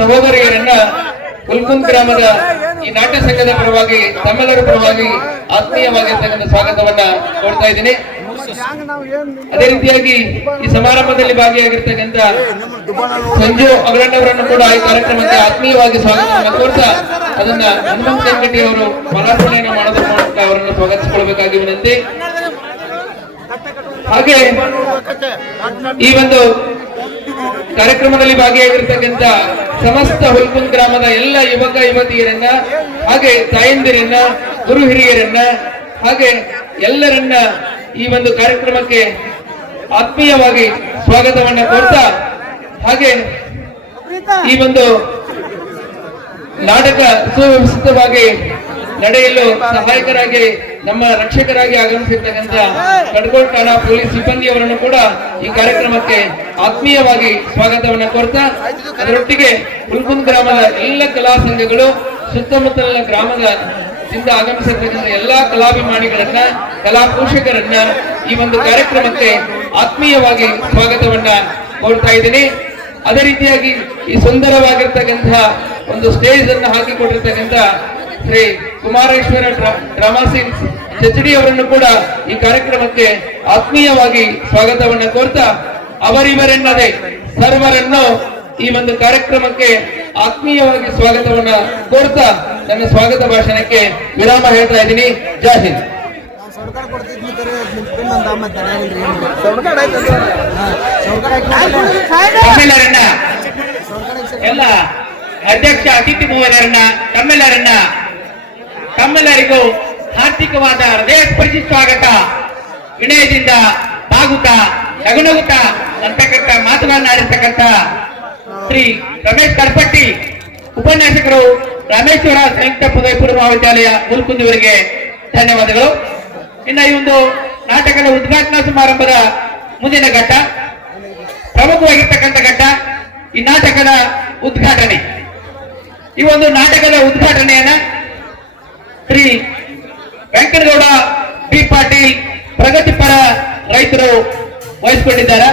ಸಹೋದರಿಯರನ್ನ ಹುಲ್ಕುಂದ್ ಗ್ರಾಮದ ಈ ನಾಟ್ಯ ಸಂಘದ ಪರವಾಗಿ ತಮ್ಮೆಲ್ಲರ ಪರವಾಗಿ ಆತ್ಮೀಯವಾಗಿರ್ತಕ್ಕಂಥ ಸ್ವಾಗತವನ್ನ ಕೊಡ್ತಾ ಇದ್ದೀನಿ. ಅದೇ ರೀತಿಯಾಗಿ ಈ ಸಮಾರಂಭದಲ್ಲಿ ಭಾಗಿಯಾಗಿರ್ತಕ್ಕಂಥ ಸಂಜು ಅಗ್ರಣ್ಣವರನ್ನು ಕೂಡ ಈ ಕಾರ್ಯಕ್ರಮಕ್ಕೆ ಆತ್ಮೀಯವಾಗಿ ಸ್ವಾಗತವನ್ನು ಕೋರ್ತಾ ಅದನ್ನ ಹನುಮಂತ ವೆಂಕಟಿ ಅವರು ಮಾಲಾರ್ಪಣೆಯನ್ನು ಮಾಡೋದ್ರ ಮೂಲಕ ಅವರನ್ನು ಸ್ವಾಗತಿಸಿಕೊಳ್ಬೇಕಾಗಿ ವಿನಂತಿ. ಹಾಗೆ ಈ ಒಂದು ಕಾರ್ಯಕ್ರಮದಲ್ಲಿ ಭಾಗಿಯಾಗಿರ್ತಕ್ಕಂಥ ಸಮಸ್ತ ಹುಲ್ಕುಂದ್ ಗ್ರಾಮದ ಎಲ್ಲ ಯುವಕ ಯುವತಿಯರನ್ನ ಹಾಗೆ ತಾಯಂದಿರನ್ನ, ಗುರು ಹಿರಿಯರನ್ನ ಹಾಗೆ ಎಲ್ಲರನ್ನ ಈ ಒಂದು ಕಾರ್ಯಕ್ರಮಕ್ಕೆ ಆತ್ಮೀಯವಾಗಿ ಸ್ವಾಗತವನ್ನ ಕೋರ್ತಾ ಹಾಗೆ ಈ ಒಂದು ನಾಟಕ ಸುವ್ಯವಸ್ಥಿತವಾಗಿ ನಡೆಯಲು ಸಹಾಯಕರಾಗಿ ನಮ್ಮ ರಕ್ಷಕರಾಗಿ ಆಗಮಿಸಿರ್ತಕ್ಕಂಥ ಕಡ್ಗೋಳ್ ಠಾಣಾ ಪೊಲೀಸ್ ಸಿಬ್ಬಂದಿಯವರನ್ನು ಕೂಡ ಈ ಕಾರ್ಯಕ್ರಮಕ್ಕೆ ಆತ್ಮೀಯವಾಗಿ ಸ್ವಾಗತವನ್ನ ಕೋರ್ತಾ ಅದರೊಟ್ಟಿಗೆ ಹುಲ್ಕುಂದ್ ಗ್ರಾಮದ ಎಲ್ಲ ಕಲಾ ಸಂಘಗಳು ಸುತ್ತಮುತ್ತಲಿನ ಗ್ರಾಮದ ಆಗಮಿಸಿರ್ತಕ್ಕಂಥ ಎಲ್ಲಾ ಕಲಾಭಿಮಾನಿಗಳನ್ನ, ಕಲಾ ಪೋಷಕರನ್ನ ಈ ಒಂದು ಕಾರ್ಯಕ್ರಮಕ್ಕೆ ಆತ್ಮೀಯವಾಗಿ ಸ್ವಾಗತವನ್ನ ಕೋರ್ತಾ ಇದ್ದೀನಿ. ಅದೇ ರೀತಿಯಾಗಿ ಈ ಸುಂದರವಾಗಿರ್ತಕ್ಕಂತಹ ಒಂದು ಸ್ಟೇಜ್ ಅನ್ನು ಹಾಕಿಕೊಟ್ಟಿರ್ತಕ್ಕಂಥ ಶ್ರೀ ಕುಮಾರೇಶ್ವರ ಡ್ರಾಮಾ ಸಿಂಗ್ಸ್ ಚಚಡಿ ಅವರನ್ನು ಕೂಡ ಈ ಕಾರ್ಯಕ್ರಮಕ್ಕೆ ಆತ್ಮೀಯವಾಗಿ ಸ್ವಾಗತವನ್ನ ಕೋರ್ತಾ ಅವರಿವರೆನ್ನದೇ ಸರ್ವರನ್ನು ಈ ಒಂದು ಕಾರ್ಯಕ್ರಮಕ್ಕೆ ಆತ್ಮೀಯವಾಗಿ ಸ್ವಾಗತವನ್ನ ಕೋರ್ತಾ ನನ್ನ ಸ್ವಾಗತ ಭಾಷಣಕ್ಕೆ ವಿರಾಮ ಹೇಳ್ತಾ ಇದ್ದೀನಿ. ಜೈ ಹಿಂದ್. ತಮ್ಮೆಲ್ಲರನ್ನ ಎಲ್ಲ ಅಧ್ಯಕ್ಷ ಅತಿಥಿ ಮೂವರನ್ನ ತಮ್ಮೆಲ್ಲರನ್ನ ತಮ್ಮೆಲ್ಲರಿಗೂ ಹಾರ್ದಿಕವಾದ ಹೃದಯ ಸ್ಪರ್ಶಿ ಸ್ವಾಗತ. ವಿನಯದಿಂದ ಬಾಗುತ್ತಾ ನಗುನಗುತ್ತಾ ಅಂತಕ್ಕಂಥ ಮಾತುಗಳನ್ನಾಡಿರ್ತಕ್ಕಂಥ ಶ್ರೀ ರಮೇಶ್ ಕರ್ಪಟ್ಟಿ ಉಪನ್ಯಾಸಕರು, ರಾಮೇಶ್ವರ ಸಂಯುಕ್ತ ಪದವಿ ಪೂರ್ವ ಮಹಾವಿದ್ಯಾಲಯ ಮುಲ್ಕುಂದಿಯವರಿಗೆ ಧನ್ಯವಾದಗಳು. ಇನ್ನು ಈ ಒಂದು ನಾಟಕದ ಉದ್ಘಾಟನಾ ಸಮಾರಂಭದ ಮುಂದಿನ ಘಟ್ಟ, ಪ್ರಮುಖವಾಗಿರ್ತಕ್ಕಂಥ ಘಟ್ಟ ಈ ನಾಟಕದ ಉದ್ಘಾಟನೆ. ಈ ಒಂದು ನಾಟಕದ ಉದ್ಘಾಟನೆಯನ್ನ ಶ್ರೀ ವೆಂಕಟಗೌಡ ಬಿ ಪಾಟೀಲ್ ಪ್ರಗತಿಪರ ರೈತರು ವಹಿಸಿಕೊಂಡಿದ್ದಾರೆ.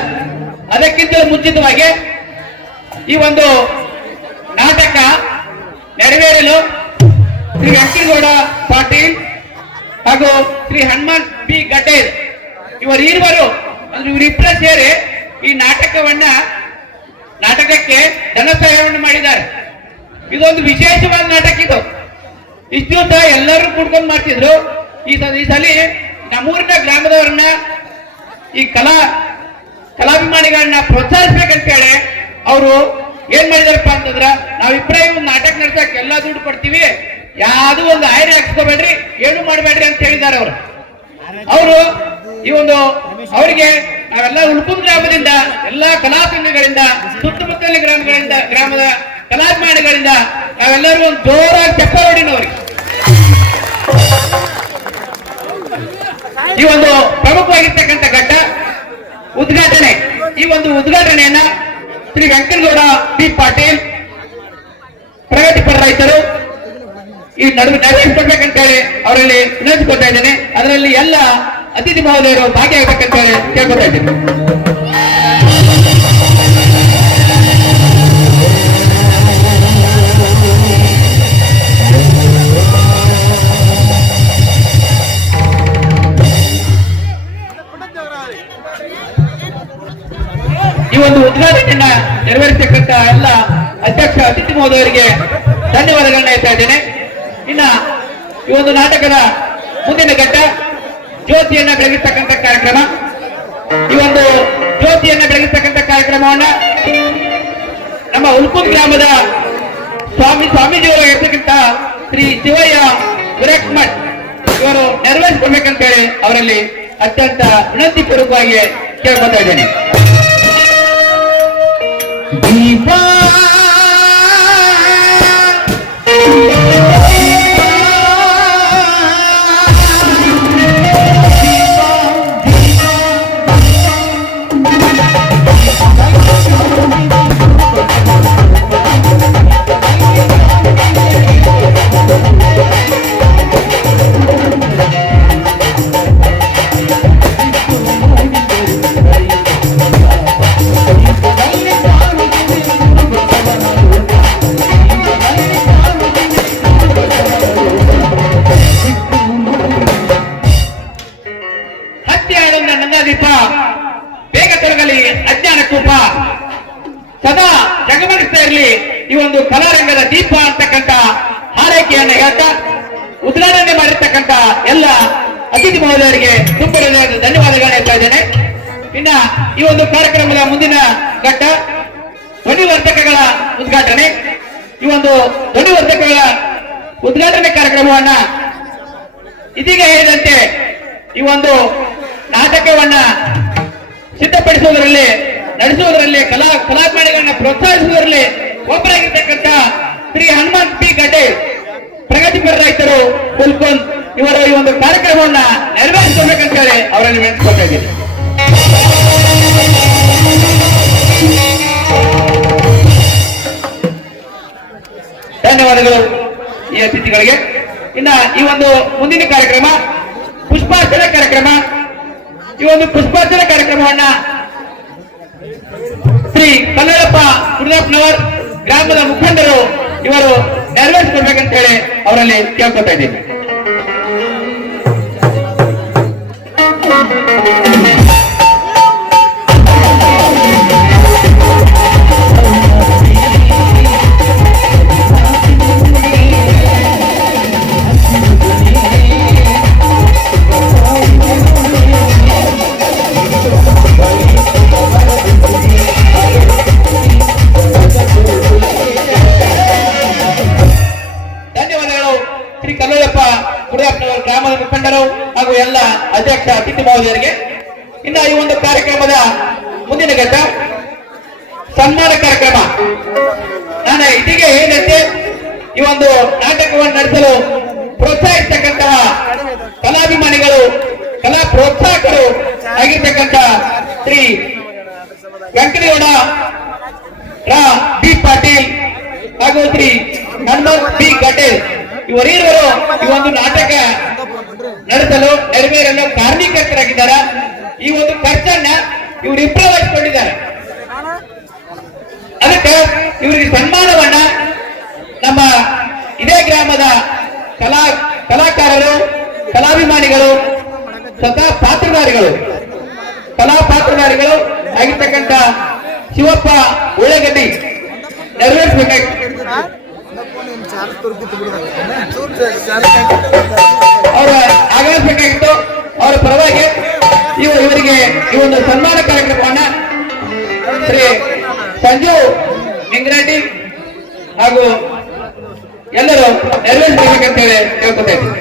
ಅದಕ್ಕಿಂತ ಮುಂಚಿತವಾಗಿ ಈ ಒಂದು ನಾಟಕ ನೆರವೇರಲು ಶ್ರೀ ವೆಂಕಟಗೌಡ ಪಾಟೀಲ್ ಹಾಗೂ ಶ್ರೀ ಹನುಮಾನ್ ಬಿ ಗಡ್ಡೇರ್ ಇವರಿರುವರು ಅಂದ್ರೆ ಇವರಿಬ್ಬರ ಸೇರಿ ಈ ನಾಟಕಕ್ಕೆ ಧನ ಸಹಾಯವನ್ನು ಮಾಡಿದ್ದಾರೆ. ಇದೊಂದು ವಿಶೇಷವಾದ ನಾಟಕ. ಇದು ಇಷ್ಟು ದಿವಸ ಎಲ್ಲರೂ ಕೂಡ್ಕೊಂಡು ಮಾಡ್ತಿದ್ರು. ಈ ಸಲ ನಮ್ಮೂರಿನ ಗ್ರಾಮದವರನ್ನ ಈ ಕಲಾಭಿಮಾನಿಗಳನ್ನ ಪ್ರೋತ್ಸಾಹಿಸ್ಬೇಕಂತ ಹೇಳಿ ಅವರು ಏನ್ ಮಾಡಿದಾರಪ್ಪ ಅಂತಂದ್ರ, ನಾವಿಬ್ಬರೇ ಒಂದು ನಾಟಕ ನಡ್ಸಕ್ ಎಲ್ಲಾ ದುಡ್ಡು ಕೊಡ್ತೀವಿ, ಯಾವ್ದು ಒಂದು ಆಯ್ರೆ ಹಾಕ್ಸ್ಕೋಬೇಡ್ರಿ, ಏನು ಮಾಡಬೇಡ್ರಿ ಅಂತ ಹೇಳಿದ್ದಾರೆ ಅವರು. ಈ ಒಂದು ಅವರಿಗೆ ನಾವೆಲ್ಲ ಉಳ್ಕುಂದ್ ಗ್ರಾಮದಿಂದ ಎಲ್ಲಾ ಕಲಾ ಸಂಘಗಳಿಂದ ಸುತ್ತಮುತ್ತಲ ಗ್ರಾಮದ ಕಲಾಭಿಮಾನಿಗಳಿಂದ ನಾವೆಲ್ಲರೂ ಒಂದು ಜೋರಾಗಿ ಚಪ್ಪಾಳೆ ಹೊಡಿನವ್ರಿಗೆ. ಈ ಒಂದು ಪ್ರಮುಖವಾಗಿರ್ತಕ್ಕಂಥ ಘಟ್ಟ ಉದ್ಘಾಟನೆ. ಈ ಒಂದು ಉದ್ಘಾಟನೆಯನ್ನ ಶ್ರೀ ವೆಂಕಟಗೌಡ ಬಿ ಪಾಟೀಲ್ ಪ್ರಗತಿಪರ ರೈತರು ಈ ನೆರವೇರಿಸಬೇಕಂತ ಹೇಳಿ ಅವರಲ್ಲಿ ವಿನಂತಿಸ್ಕೊಳ್ತಾ ಇದ್ದೇನೆ. ಅದರಲ್ಲಿ ಎಲ್ಲ ಅತಿಥಿ ಮಹೋದಯರು ಭಾಗಿಯಾಗಬೇಕಂತ ಹೇಳಿ ಕೇಳ್ಕೊತಾ ಇದ್ದೇನೆ. ಈ ಒಂದು ಉದ್ಘಾಟನೆಯನ್ನ ನೆರವೇರಿಸತಕ್ಕಂಥ ಎಲ್ಲ ಅಧ್ಯಕ್ಷ ಅತಿಥಿ ಮಹೋದಯರಿಗೆ ಧನ್ಯವಾದಗಳನ್ನ ಹೇಳ್ತಾ ಇದ್ದೇನೆ. ಇನ್ನ ಈ ಒಂದು ನಾಟಕದ ಮುಂದಿನ ಘಟ್ಟ ಜ್ಯೋತಿಯನ್ನ ಬೆಳಗಿರ್ತಕ್ಕಂಥ ಕಾರ್ಯಕ್ರಮ. ಈ ಒಂದು ಜ್ಯೋತಿಯನ್ನ ಬೆಳಗಿರ್ತಕ್ಕಂಥ ಕಾರ್ಯಕ್ರಮವನ್ನ ನಮ್ಮ ಉಲ್ಕುಂದ್ ಗ್ರಾಮದ ಸ್ವಾಮೀಜಿಯವರು ಇರ್ತಕ್ಕಂಥ ಶ್ರೀ ಶಿವಯ್ಯ ಗುರಕ್ಮಠ್ ಇವರು ನೆರವೇರಿಸಬೇಕಂತ ಹೇಳಿ ಅವರಲ್ಲಿ ಅತ್ಯಂತ ವಿನಂತಿ ಪೂರ್ವಕವಾಗಿ ಕೇಳ್ಕೊತಾ ಇದ್ದೇನೆ. ಬೇಗ ತೊಲಗಲಿ ಅಜ್ಞಾನ ಕೂಪ, ಸದಾ ಜಗಮಗಿಸ್ತಾ ಇರಲಿ ಈ ಒಂದು ಕಲಾರಂಗದ ದೀಪ ಅಂತಕ್ಕಂಥ ಹಾರೈಕೆಯನ್ನು ಹೇಳ್ತಾ ಉದ್ಘಾಟನೆ ಮಾಡಿರ್ತಕ್ಕಂಥ ಎಲ್ಲ ಅತಿಥಿ ಮಹೋದಯರಿಗೆ ತುಂಬ ಧನ್ಯವಾದಗಳನ್ನು ಹೇಳ್ತಾ ಇದ್ದೇನೆ. ಇನ್ನ ಈ ಒಂದು ಕಾರ್ಯಕ್ರಮದ ಮುಂದಿನ ಘಟ್ಟ ಧ್ವನಿವರ್ಧಕಗಳ ಉದ್ಘಾಟನೆ. ಈ ಒಂದು ಧ್ವನಿವರ್ಧಕಗಳ ಉದ್ಘಾಟನೆ ಕಾರ್ಯಕ್ರಮವನ್ನ ಇದೀಗ ಹೇಳಿದಂತೆ ಈ ಒಂದು ನಾಟಕವನ್ನ ಸಿದ್ಧಪಡಿಸುವುದರಲ್ಲಿ, ನಡೆಸುವುದರಲ್ಲಿ, ಕಲಾಭಿಮಾನಿಗಳನ್ನ ಪ್ರೋತ್ಸಾಹಿಸುವುದರಲ್ಲಿ ಒಬ್ಬರಾಗಿರ್ತಕ್ಕಂಥ ಶ್ರೀ ಹನುಮಾನ್ ಬಿ ಗಡ್ಡೆ ಪ್ರಗತಿಪರ ರೈತರು ಉಲ್ಕುಂದ್ ಇವರ ಈ ಒಂದು ಕಾರ್ಯಕ್ರಮವನ್ನ ನೆರವೇರಿಸಬೇಕಂತ ಹೇಳಿ ಅವರಲ್ಲಿ ವಿನಂತಿಸ್ಕೊಳ್ತಾ ಇದ್ದೀನಿ. ಧನ್ಯವಾದಗಳು ಈ ಅತಿಥಿಗಳಿಗೆ. ಇನ್ನ ಈ ಒಂದು ಮುಂದಿನ ಕಾರ್ಯಕ್ರಮ ಪುಷ್ಪಾರ್ಚನೆ ಕಾರ್ಯಕ್ರಮ. ಈ ಒಂದು ಪುಷ್ಪಾರ್ಚನೆ ಕಾರ್ಯಕ್ರಮವನ್ನ ಶ್ರೀ ಕಲ್ಲಳಪ್ಪ ಗುರುದಪ್ಪನವರ್ ಗ್ರಾಮದ ಮುಖಂಡರು ಇವರು ನೆರವೇರಿಸಿಕೊಳ್ಬೇಕಂತ ಹೇಳಿ ಅವರಲ್ಲಿ ಕೇಳ್ಕೊತಾ ಇದ್ದೀನಿ. ಶ್ರೀ ಕಲ್ಲಯ್ಯಪ್ಪ ಎಲ್ಲ ಅಧ್ಯಕ್ಷ ಅತಿಥಿ ಮಹೋದಯರಿಗೆ. ಇನ್ನ ಈ ಒಂದು ಕಾರ್ಯಕ್ರಮದ ಮುಂದಿನ ಘಟ್ಟ ಸನ್ಮಾನ ಕಾರ್ಯಕ್ರಮ. ನಾನು ಇದೀಗ ಏನಂತೆ ಈ ಒಂದು ನಾಟಕವನ್ನು ನಡೆಸಲು ಪ್ರೋತ್ಸಾಹಿಸತಕ್ಕಂತಹ ಕಲಾಭಿಮಾನಿಗಳು, ಕಲಾ ಪ್ರೋತ್ಸಾಹಕರು ಆಗಿರ್ತಕ್ಕಂಥ ಶ್ರೀ ವೆಂಕಟೇಗೌಡ ಬಿ ಪಾಟೀಲ್ ಹಾಗೂ ಶ್ರೀ ಹನುಮಂತ್ ಬಿ ಗಟೇಲ್ ಇವರಿರುವರು ಈ ಒಂದು ನಾಟಕ ನಡೆಸಲು ನೆರವೇರಲು ಕಾರಣೀಕರ್ತರಾಗಿದ್ದಾರೆ. ಈ ಒಂದು ಖರ್ಚನ್ನ ಇವರಿಬ್ಬರು ವಹಿಸಿಕೊಂಡಿದ್ದಾರೆ. ಅದಕ್ಕೆ ಇವರಿಗೆ ಸನ್ಮಾನವನ್ನ ನಮ್ಮ ಇದೇ ಗ್ರಾಮದ ಕಲಾಕಾರರು, ಕಲಾಭಿಮಾನಿಗಳು, ಸ್ವತಃ ಕಲಾ ಪಾತ್ರಧಾರಿಗಳು ಆಗಿರ್ತಕ್ಕಂಥ ಶಿವಪ್ಪ ಉಳ್ಳಗಡ್ಡಿ ನೆರವೇರಿಸಬೇಕಾಗಿ ಅವರು ಆಗಮಿಸಬೇಕಾಗಿತ್ತು. ಅವರ ಪರವಾಗಿ ಇವರಿಗೆ ಈ ಒಂದು ಸನ್ಮಾನ ಕಾರ್ಯಕ್ರಮವನ್ನ ಶ್ರೀ ಸಂಜು ನಿಂಗರೆಡ್ಡಿ ಹಾಗೂ ಎಲ್ಲರೂ ನೆರವೇರಿಸಬೇಕಂತ ಹೇಳಿ ಕೇಳ್ಕೊತಾ ಇದ್ದೀವಿ.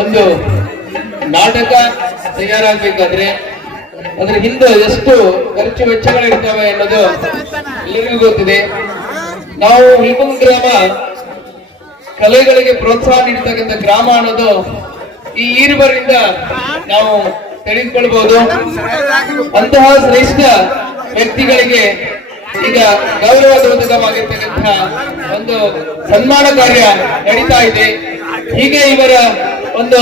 ಒಂದು ನಾಟಕ ತಯಾರಾಗಬೇಕಾದ್ರೆ ಅದ್ರ ಹಿಂದೆ ಎಷ್ಟು ಖರ್ಚು ವೆಚ್ಚಗಳಿರ್ತವೆ ಅನ್ನೋದು ಎಲ್ಲರಿಗೂ ಗೊತ್ತಿದೆ. ನಾವು ಹುಲ್ಕುಂದ ಗ್ರಾಮ ಕಲೆಗಳಿಗೆ ಪ್ರೋತ್ಸಾಹ ನೀಡತಕ್ಕಂಥ ಗ್ರಾಮ ಅನ್ನೋದು ಈ ಈರುವರಿಂದ ನಾವು ತಿಳಿದುಕೊಳ್ಬಹುದು. ಅಂತಹ ಶ್ರೇಷ್ಠ ವ್ಯಕ್ತಿಗಳಿಗೆ ಈಗ ಗೌರವದೋದಕವಾಗಿರ್ತಕ್ಕಂಥ ಒಂದು ಸನ್ಮಾನ ಕಾರ್ಯ ನಡೀತಾ ಇದೆ. ಹೀಗೆ ಇವರ ಒಂದು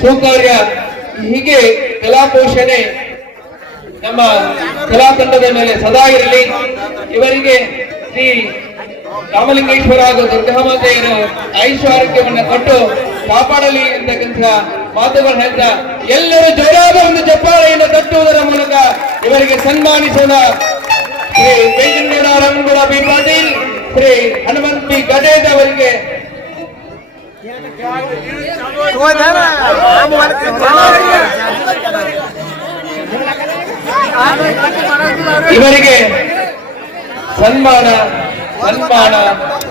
ಸುಕಾರ್ಯ, ಹೀಗೆ ಕಲಾ ಪೋಷಣೆ ನಮ್ಮ ಕಲಾ ತಂಡದ ಮೇಲೆ ಸದಾ ಇರಲಿ. ಇವರಿಗೆ ಶ್ರೀ ರಾಮಲಿಂಗೇಶ್ವರ ಹಾಗೂ ದುರ್ಗಾಮಾತೆಯರ ಆಯುಷ್ ಆರೋಗ್ಯವನ್ನು ಕೊಟ್ಟು ಕಾಪಾಡಲಿ ಅಂತಕ್ಕಂಥ ಮಾತುಗಳನ್ನು ಹೇಳ್ತಾ ಎಲ್ಲರೂ ಜೋರಾದ ಒಂದು ಚಪ್ಪಾಳೆಯನ್ನು ತಟ್ಟುವುದರ ಮೂಲಕ ಇವರಿಗೆ ಸನ್ಮಾನಿಸೋಣ. ಶ್ರೀ ವೆಂಕಟೇಗೌಡ ರಂಗಗೌಡ ಬಿ ಪಾಟೀಲ್, ಶ್ರೀ ಹನುಮಂತ್ ಬಿ ಗಟೇದ್ ಅವರಿಗೆ ಇವರಿಗೆ ಸನ್ಮಾನ ಸನ್ಮಾನ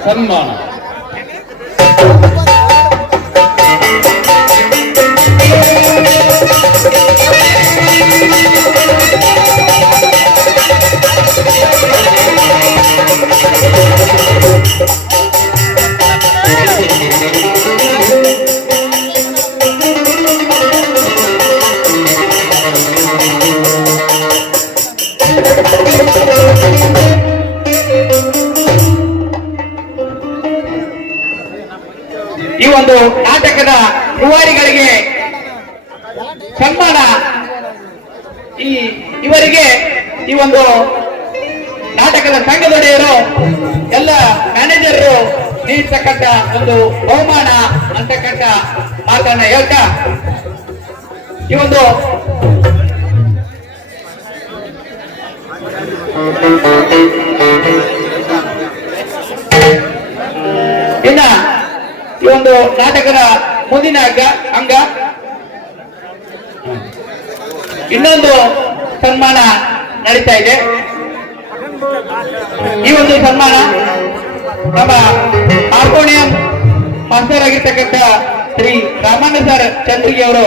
ಸನ್ಮಾನ. ಈ ಒಂದು ನಾಟಕದ ರೂವಾರಿಗಳಿಗೆ ಸನ್ಮಾನ. ಇವರಿಗೆ ಈ ಒಂದು ನಾಟಕದ ಸಂಘದೊಡೆಯರು, ಎಲ್ಲ ಮ್ಯಾನೇಜರು ನೀಡತಕ್ಕಂಥ ಒಂದು ಬಹುಮಾನ ಅಂತಕ್ಕಂಥ ಮಾತನ್ನ ಹೇಳ್ತಾ ಈ ಒಂದು ಇನ್ನ ಈ ಒಂದು ನಾಟಕದ ಮುಂದಿನ ಅಂಗ ಇನ್ನೊಂದು ಸನ್ಮಾನ ನಡೀತಾ ಇದೆ. ಈ ಒಂದು ಸನ್ಮಾನ ನಮ್ಮ ಹಾರ್ಮೋನಿಯಂ ಮಾಸ್ಟರ್ ಆಗಿರ್ತಕ್ಕಂಥ ಶ್ರೀ ರಾಮಾನಂದ ಸರ್ ಚಂದ್ರಿಗೆ ಅವರು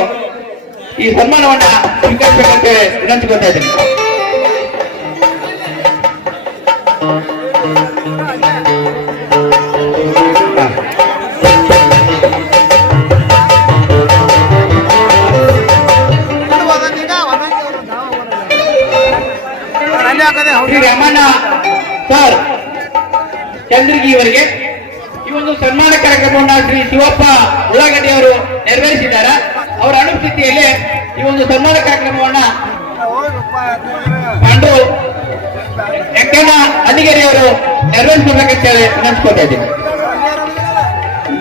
ಈ ಸನ್ಮಾನವನ್ನ ಸ್ವೀಕರಿಸಬೇಕಂತ ವಿನಂತಿಕೊಳ್ತಾ ಇದ್ದೀನಿ. ಶ್ರೀ ರಾಮಣ್ಣ ಸರ್ ಚಂದ್ರಗಿ ಇವರಿಗೆ ಈ ಒಂದು ಸನ್ಮಾನ ಕಾರ್ಯಕ್ರಮವನ್ನು ಶ್ರೀ ಶಿವಪ್ಪ ಉಳ್ಳಾಗಡ್ಡಿ ಅವರು ನೆರವೇರಿಸಿದ್ದಾರೆ. ಅವರ ಅನುಪಸ್ಥಿತಿಯಲ್ಲಿ ಈ ಒಂದು ಸನ್ಮಾನ ಕಾರ್ಯಕ್ರಮವನ್ನ ಪಾಂಡು ವೆಂಕಣ್ಣ ಅಲ್ಲಿಗೇರಿ ಅವರು ನೆರವೇರಿಸಬೇಕಂತ ಹೇಳಿ ವಿನಂತಿಸ್ಕೊತಾ ಇದ್ದೀನಿ.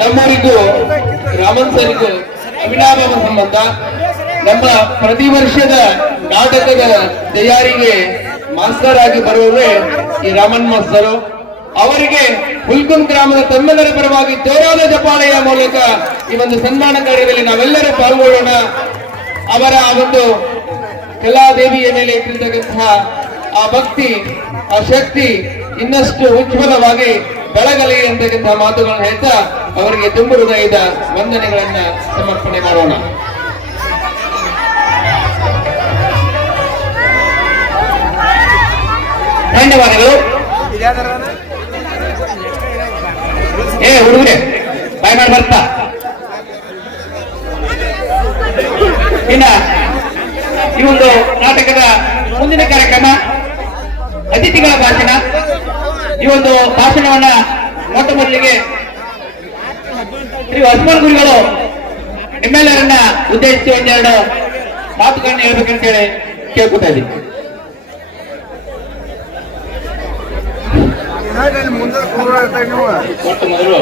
ನಮ್ಮವರಿಗೂ ರಾಮನ್ ಸರಿಗೂ ಅವಿನಾಭಾವ ಸಂಬಂಧ. ನಮ್ಮ ಪ್ರತಿ ವರ್ಷದ ನಾಟಕದ ತಯಾರಿಗೆ ಮಾಸ್ಟರ್ ಆಗಿ ಬರುವವರೇ ಈ ರಾಮನ್ ಮಾಸ್ತರು. ಅವರಿಗೆ ಹುಲ್ಕುಂ ಗ್ರಾಮದ ತಮ್ಮೆಲ್ಲರ ಪರವಾಗಿ ಜೋರಾದ ಜಪಾಳೆಯ ಮೂಲಕ ಈ ಒಂದು ಸನ್ಮಾನ ಕಾರ್ಯದಲ್ಲಿ ನಾವೆಲ್ಲರೂ ಪಾಲ್ಗೊಳ್ಳೋಣ. ಅವರ ಆ ಒಂದು ಕಲಾದೇವಿಯ ಮೇಲೆ ಇಟ್ಟಿರ್ತಕ್ಕಂತಹ ಆ ಭಕ್ತಿ, ಆ ಶಕ್ತಿ ಇನ್ನಷ್ಟು ಉಜ್ವಲವಾಗಿ ಬೆಳಗಲಿ ಅಂತಕ್ಕಂತಹ ಮಾತುಗಳನ್ನು ಹೇಳ್ತಾ ಅವರಿಗೆ ತುಂಬು ಹೃದಯದ ವಂದನೆಗಳನ್ನ ಸಮರ್ಪಣೆ ಮಾಡೋಣ. ಧನ್ಯವಾದಗಳು. ಹುಡುಗರೆ ಬಾಯ್ ಮಾಡಿ ಬರ್ತಾ ಇನ್ನ ಈ ಒಂದು ನಾಟಕದ ಮುಂದಿನ ಕಾರ್ಯಕ್ರಮ ಅತಿಥಿಗಳ ಭಾಷಣ. ಈ ಒಂದು ಭಾಷಣವನ್ನ ಮೊಟ್ಟ ಮೊದಲಿಗೆ ಶ್ರೀ ಹನುಮಾನ್ ಗುರುಗಳು ನಿಮ್ಮೆಲ್ಲರನ್ನ ಉದ್ದೇಶಿಸಿ ಒಂದೆರಡು ಮಾತುಗಳನ್ನ ಹೇಳ್ಬೇಕಂತೇಳಿ ಕೇಳ್ಕೊತಾ ಇದ್ದೀನಿ. ಮೊಟ್ಟ ಮೊದಲು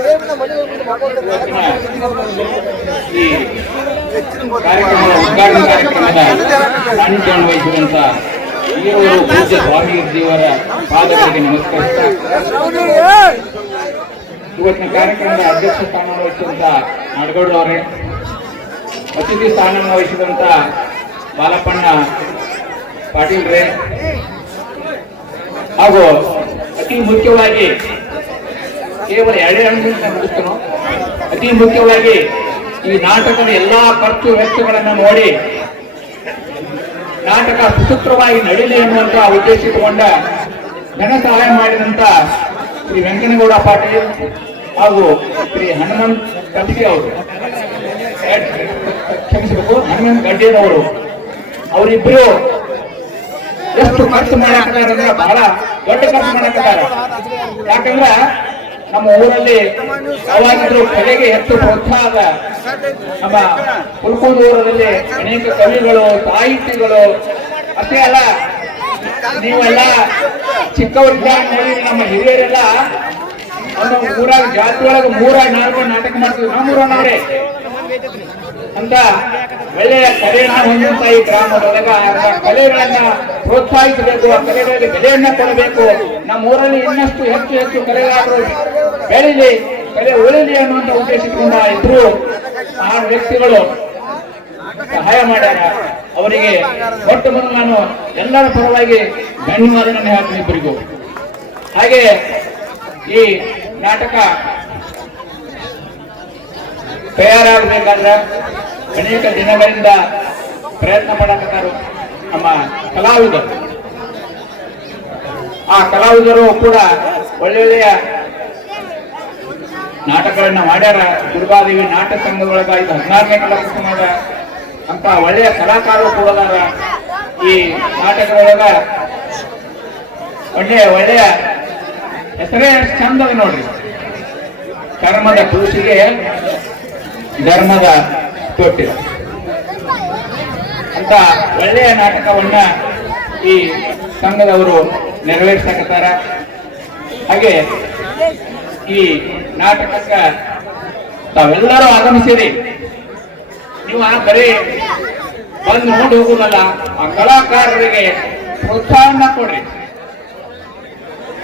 ಕಾರ್ಯಕ್ರಮದ ಉದ್ಘಾಟನಾ ಕಾರ್ಯಕ್ರಮದ ಸಾನ್ನಿಧ್ಯ ವಹಿಸಿದಂತ ಈರೂರು ಪೂಜ್ಯ ಸ್ವಾಮೀಜಿಯವರ ಪಾದಗಳಿಗೆ ನಮಸ್ಕರಿಸ್ತಾ ಇವತ್ತಿನ ಕಾರ್ಯಕ್ರಮದ ಅಧ್ಯಕ್ಷ ಸ್ಥಾನವನ್ನು ವಹಿಸಿದಂತ ನಾಡಗೌಡರವರೇ, ಅತಿಥಿ ಸ್ಥಾನವನ್ನು ವಹಿಸಿದಂತ ಬಾಲಪ್ಪಣ್ಣ ಪಾಟೀಲ್ರೇ, ಹಾಗೂ ಅತಿ ಮುಖ್ಯವಾಗಿ ಕೇವಲ 2 ಅಂಶದಿಂದ ಮುಗಿಸ್ತನು, ಅತಿ ಮುಖ್ಯವಾಗಿ ಈ ನಾಟಕದ ಎಲ್ಲಾ ಖರ್ಚು ವೆಚ್ಚಗಳನ್ನು ನೋಡಿ ನಾಟಕ ಸುಸೂತ್ರವಾಗಿ ನಡೀಲಿ ಎನ್ನುವಂತ ಉದ್ದೇಶಿಸಿಕೊಂಡ ಧನ ಸಹಾಯ ಮಾಡಿದಂತ ಶ್ರೀ ವೆಂಕನಗೌಡ ಪಾಟೀಲ್ ಹಾಗೂ ಶ್ರೀ ಹನುಮಂತ್ ಕಲ್ಸಿ ಅವರು, ಕ್ಷಮಿಸಬೇಕು, ಹನುಮಂತ್ ಗಡ್ಡೇರವರು, ಅವರಿಬ್ಬರು ಎಷ್ಟು ಖರ್ಚು ಮಾಡಕ್ಕಾರೆ ಅಂದ್ರೆ ಬಹಳ ದೊಡ್ಡ ಖರ್ಚು ಮಾಡಕ್ಕಾರೆ. ಯಾಕಂದ್ರ ನಮ್ಮ ಊರಲ್ಲಿ ಯಾವಾಗಿದ್ರು ಕಲೆಗೆ ಹೆಚ್ಚು ಪ್ರೋತ್ಸಾಹ. ನಮ್ಮ ಹುಲ್ಕೂದೂರಲ್ಲಿ ಅನೇಕ ಕವಿಗಳು, ಸಾಹಿತಿಗಳು, ಅಷ್ಟೇ ಅಲ್ಲ, ನೀವೆಲ್ಲ ಚಿಕ್ಕವರಿದ್ದಾಗ ನೋಡಿ ನಮ್ಮ ಹಿರಿಯರೆಲ್ಲ ಒಂದು ಊರಾಗ ಜಾತಿ ಒಳಗೆ 3-4 ನಾಟಕ ಮಾಡ್ತೀವಿ. ನಮ್ಮೂರವ್ರೆ ಅಂತ ಒಳ್ಳೆಯ ಕಲೆಯನ್ನ ಹೊಂದಿರುತ್ತ ಈ ಗ್ರಾಮದೊಳಗ ಕಲೆಗಳನ್ನ ಪ್ರೋತ್ಸಾಹಿಸಬೇಕು, ಆ ಕಲೆಗಳಿಗೆ ಬೆಲೆಯನ್ನ ಕೊಡಬೇಕು. ನಮ್ಮ ಊರಲ್ಲಿ ಇನ್ನಷ್ಟು ಹೆಚ್ಚು ಹೆಚ್ಚು ಕಲೆಗಾರರು ಬೆಳೀಲಿ, ಕಲೆ ಉಳಿಲಿ ಅನ್ನುವಂತ ಉದ್ದೇಶದಿಂದ ಇದ್ರು ಆ ವ್ಯಕ್ತಿಗಳು ಸಹಾಯ ಮಾಡ್ಯಾರ. ಅವರಿಗೆ ಮೊಟ್ಟ ಮೊದಲು ನಾನು ಎಲ್ಲರ ಪರವಾಗಿ ಧನ್ಯವಾದಗಳನ್ನು ಹೇಳ್ತೀನಿ ಇಬ್ಬರಿಗೂ. ಹಾಗೆ ಈ ನಾಟಕ ತಯಾರಾಗಬೇಕಾದ್ರೆ ಅನೇಕ ದಿನಗಳಿಂದ ಪ್ರಯತ್ನ ಮಾಡಕತ್ತಾರು ನಮ್ಮ ಕಲಾವಿದರು. ಆ ಕಲಾವಿದರು ಕೂಡ ಒಳ್ಳೊಳ್ಳೆಯ ನಾಟಕಗಳನ್ನ ಮಾಡ್ಯಾರ. ದುರ್ಗಾದೇವಿ ನಾಟಕ ಸಂಘದೊಳಗ ಇದು 16ನೇ ಕಲಾಕುಸುಮದ ಅಂತ ಒಳ್ಳೆಯ ಕಲಾಕಾರರು ಕೂಡ ಈ ನಾಟಕದೊಳಗ. ಒಳ್ಳೆಯ ಹೆಸರೇ ಚಂದದ ನೋಡ್ರಿ, ಕರ್ಮದ ಕೂಸಿಗೆ ಧರ್ಮದ ತೊಟ್ಟಿಲ ಅಂತ ಒಳ್ಳೆಯ ನಾಟಕವನ್ನ ಈ ಸಂಘದವರು ನೆರವೇರಿಸಕತ್ತಾರ. ಹಾಗೆ ಈ ನಾಟಕಕ್ಕೆ ತಾವೆಲ್ಲರೂ ಆಗಮಿಸಿರಿ. ನೀವು ಬರೀ ಬಂದು ನೋಡಿ ಹೋಗುದಲ್ಲ, ಆ ಕಲಾಕಾರರಿಗೆ ಪ್ರೋತ್ಸಾಹನ ಕೊಡ್ರಿ.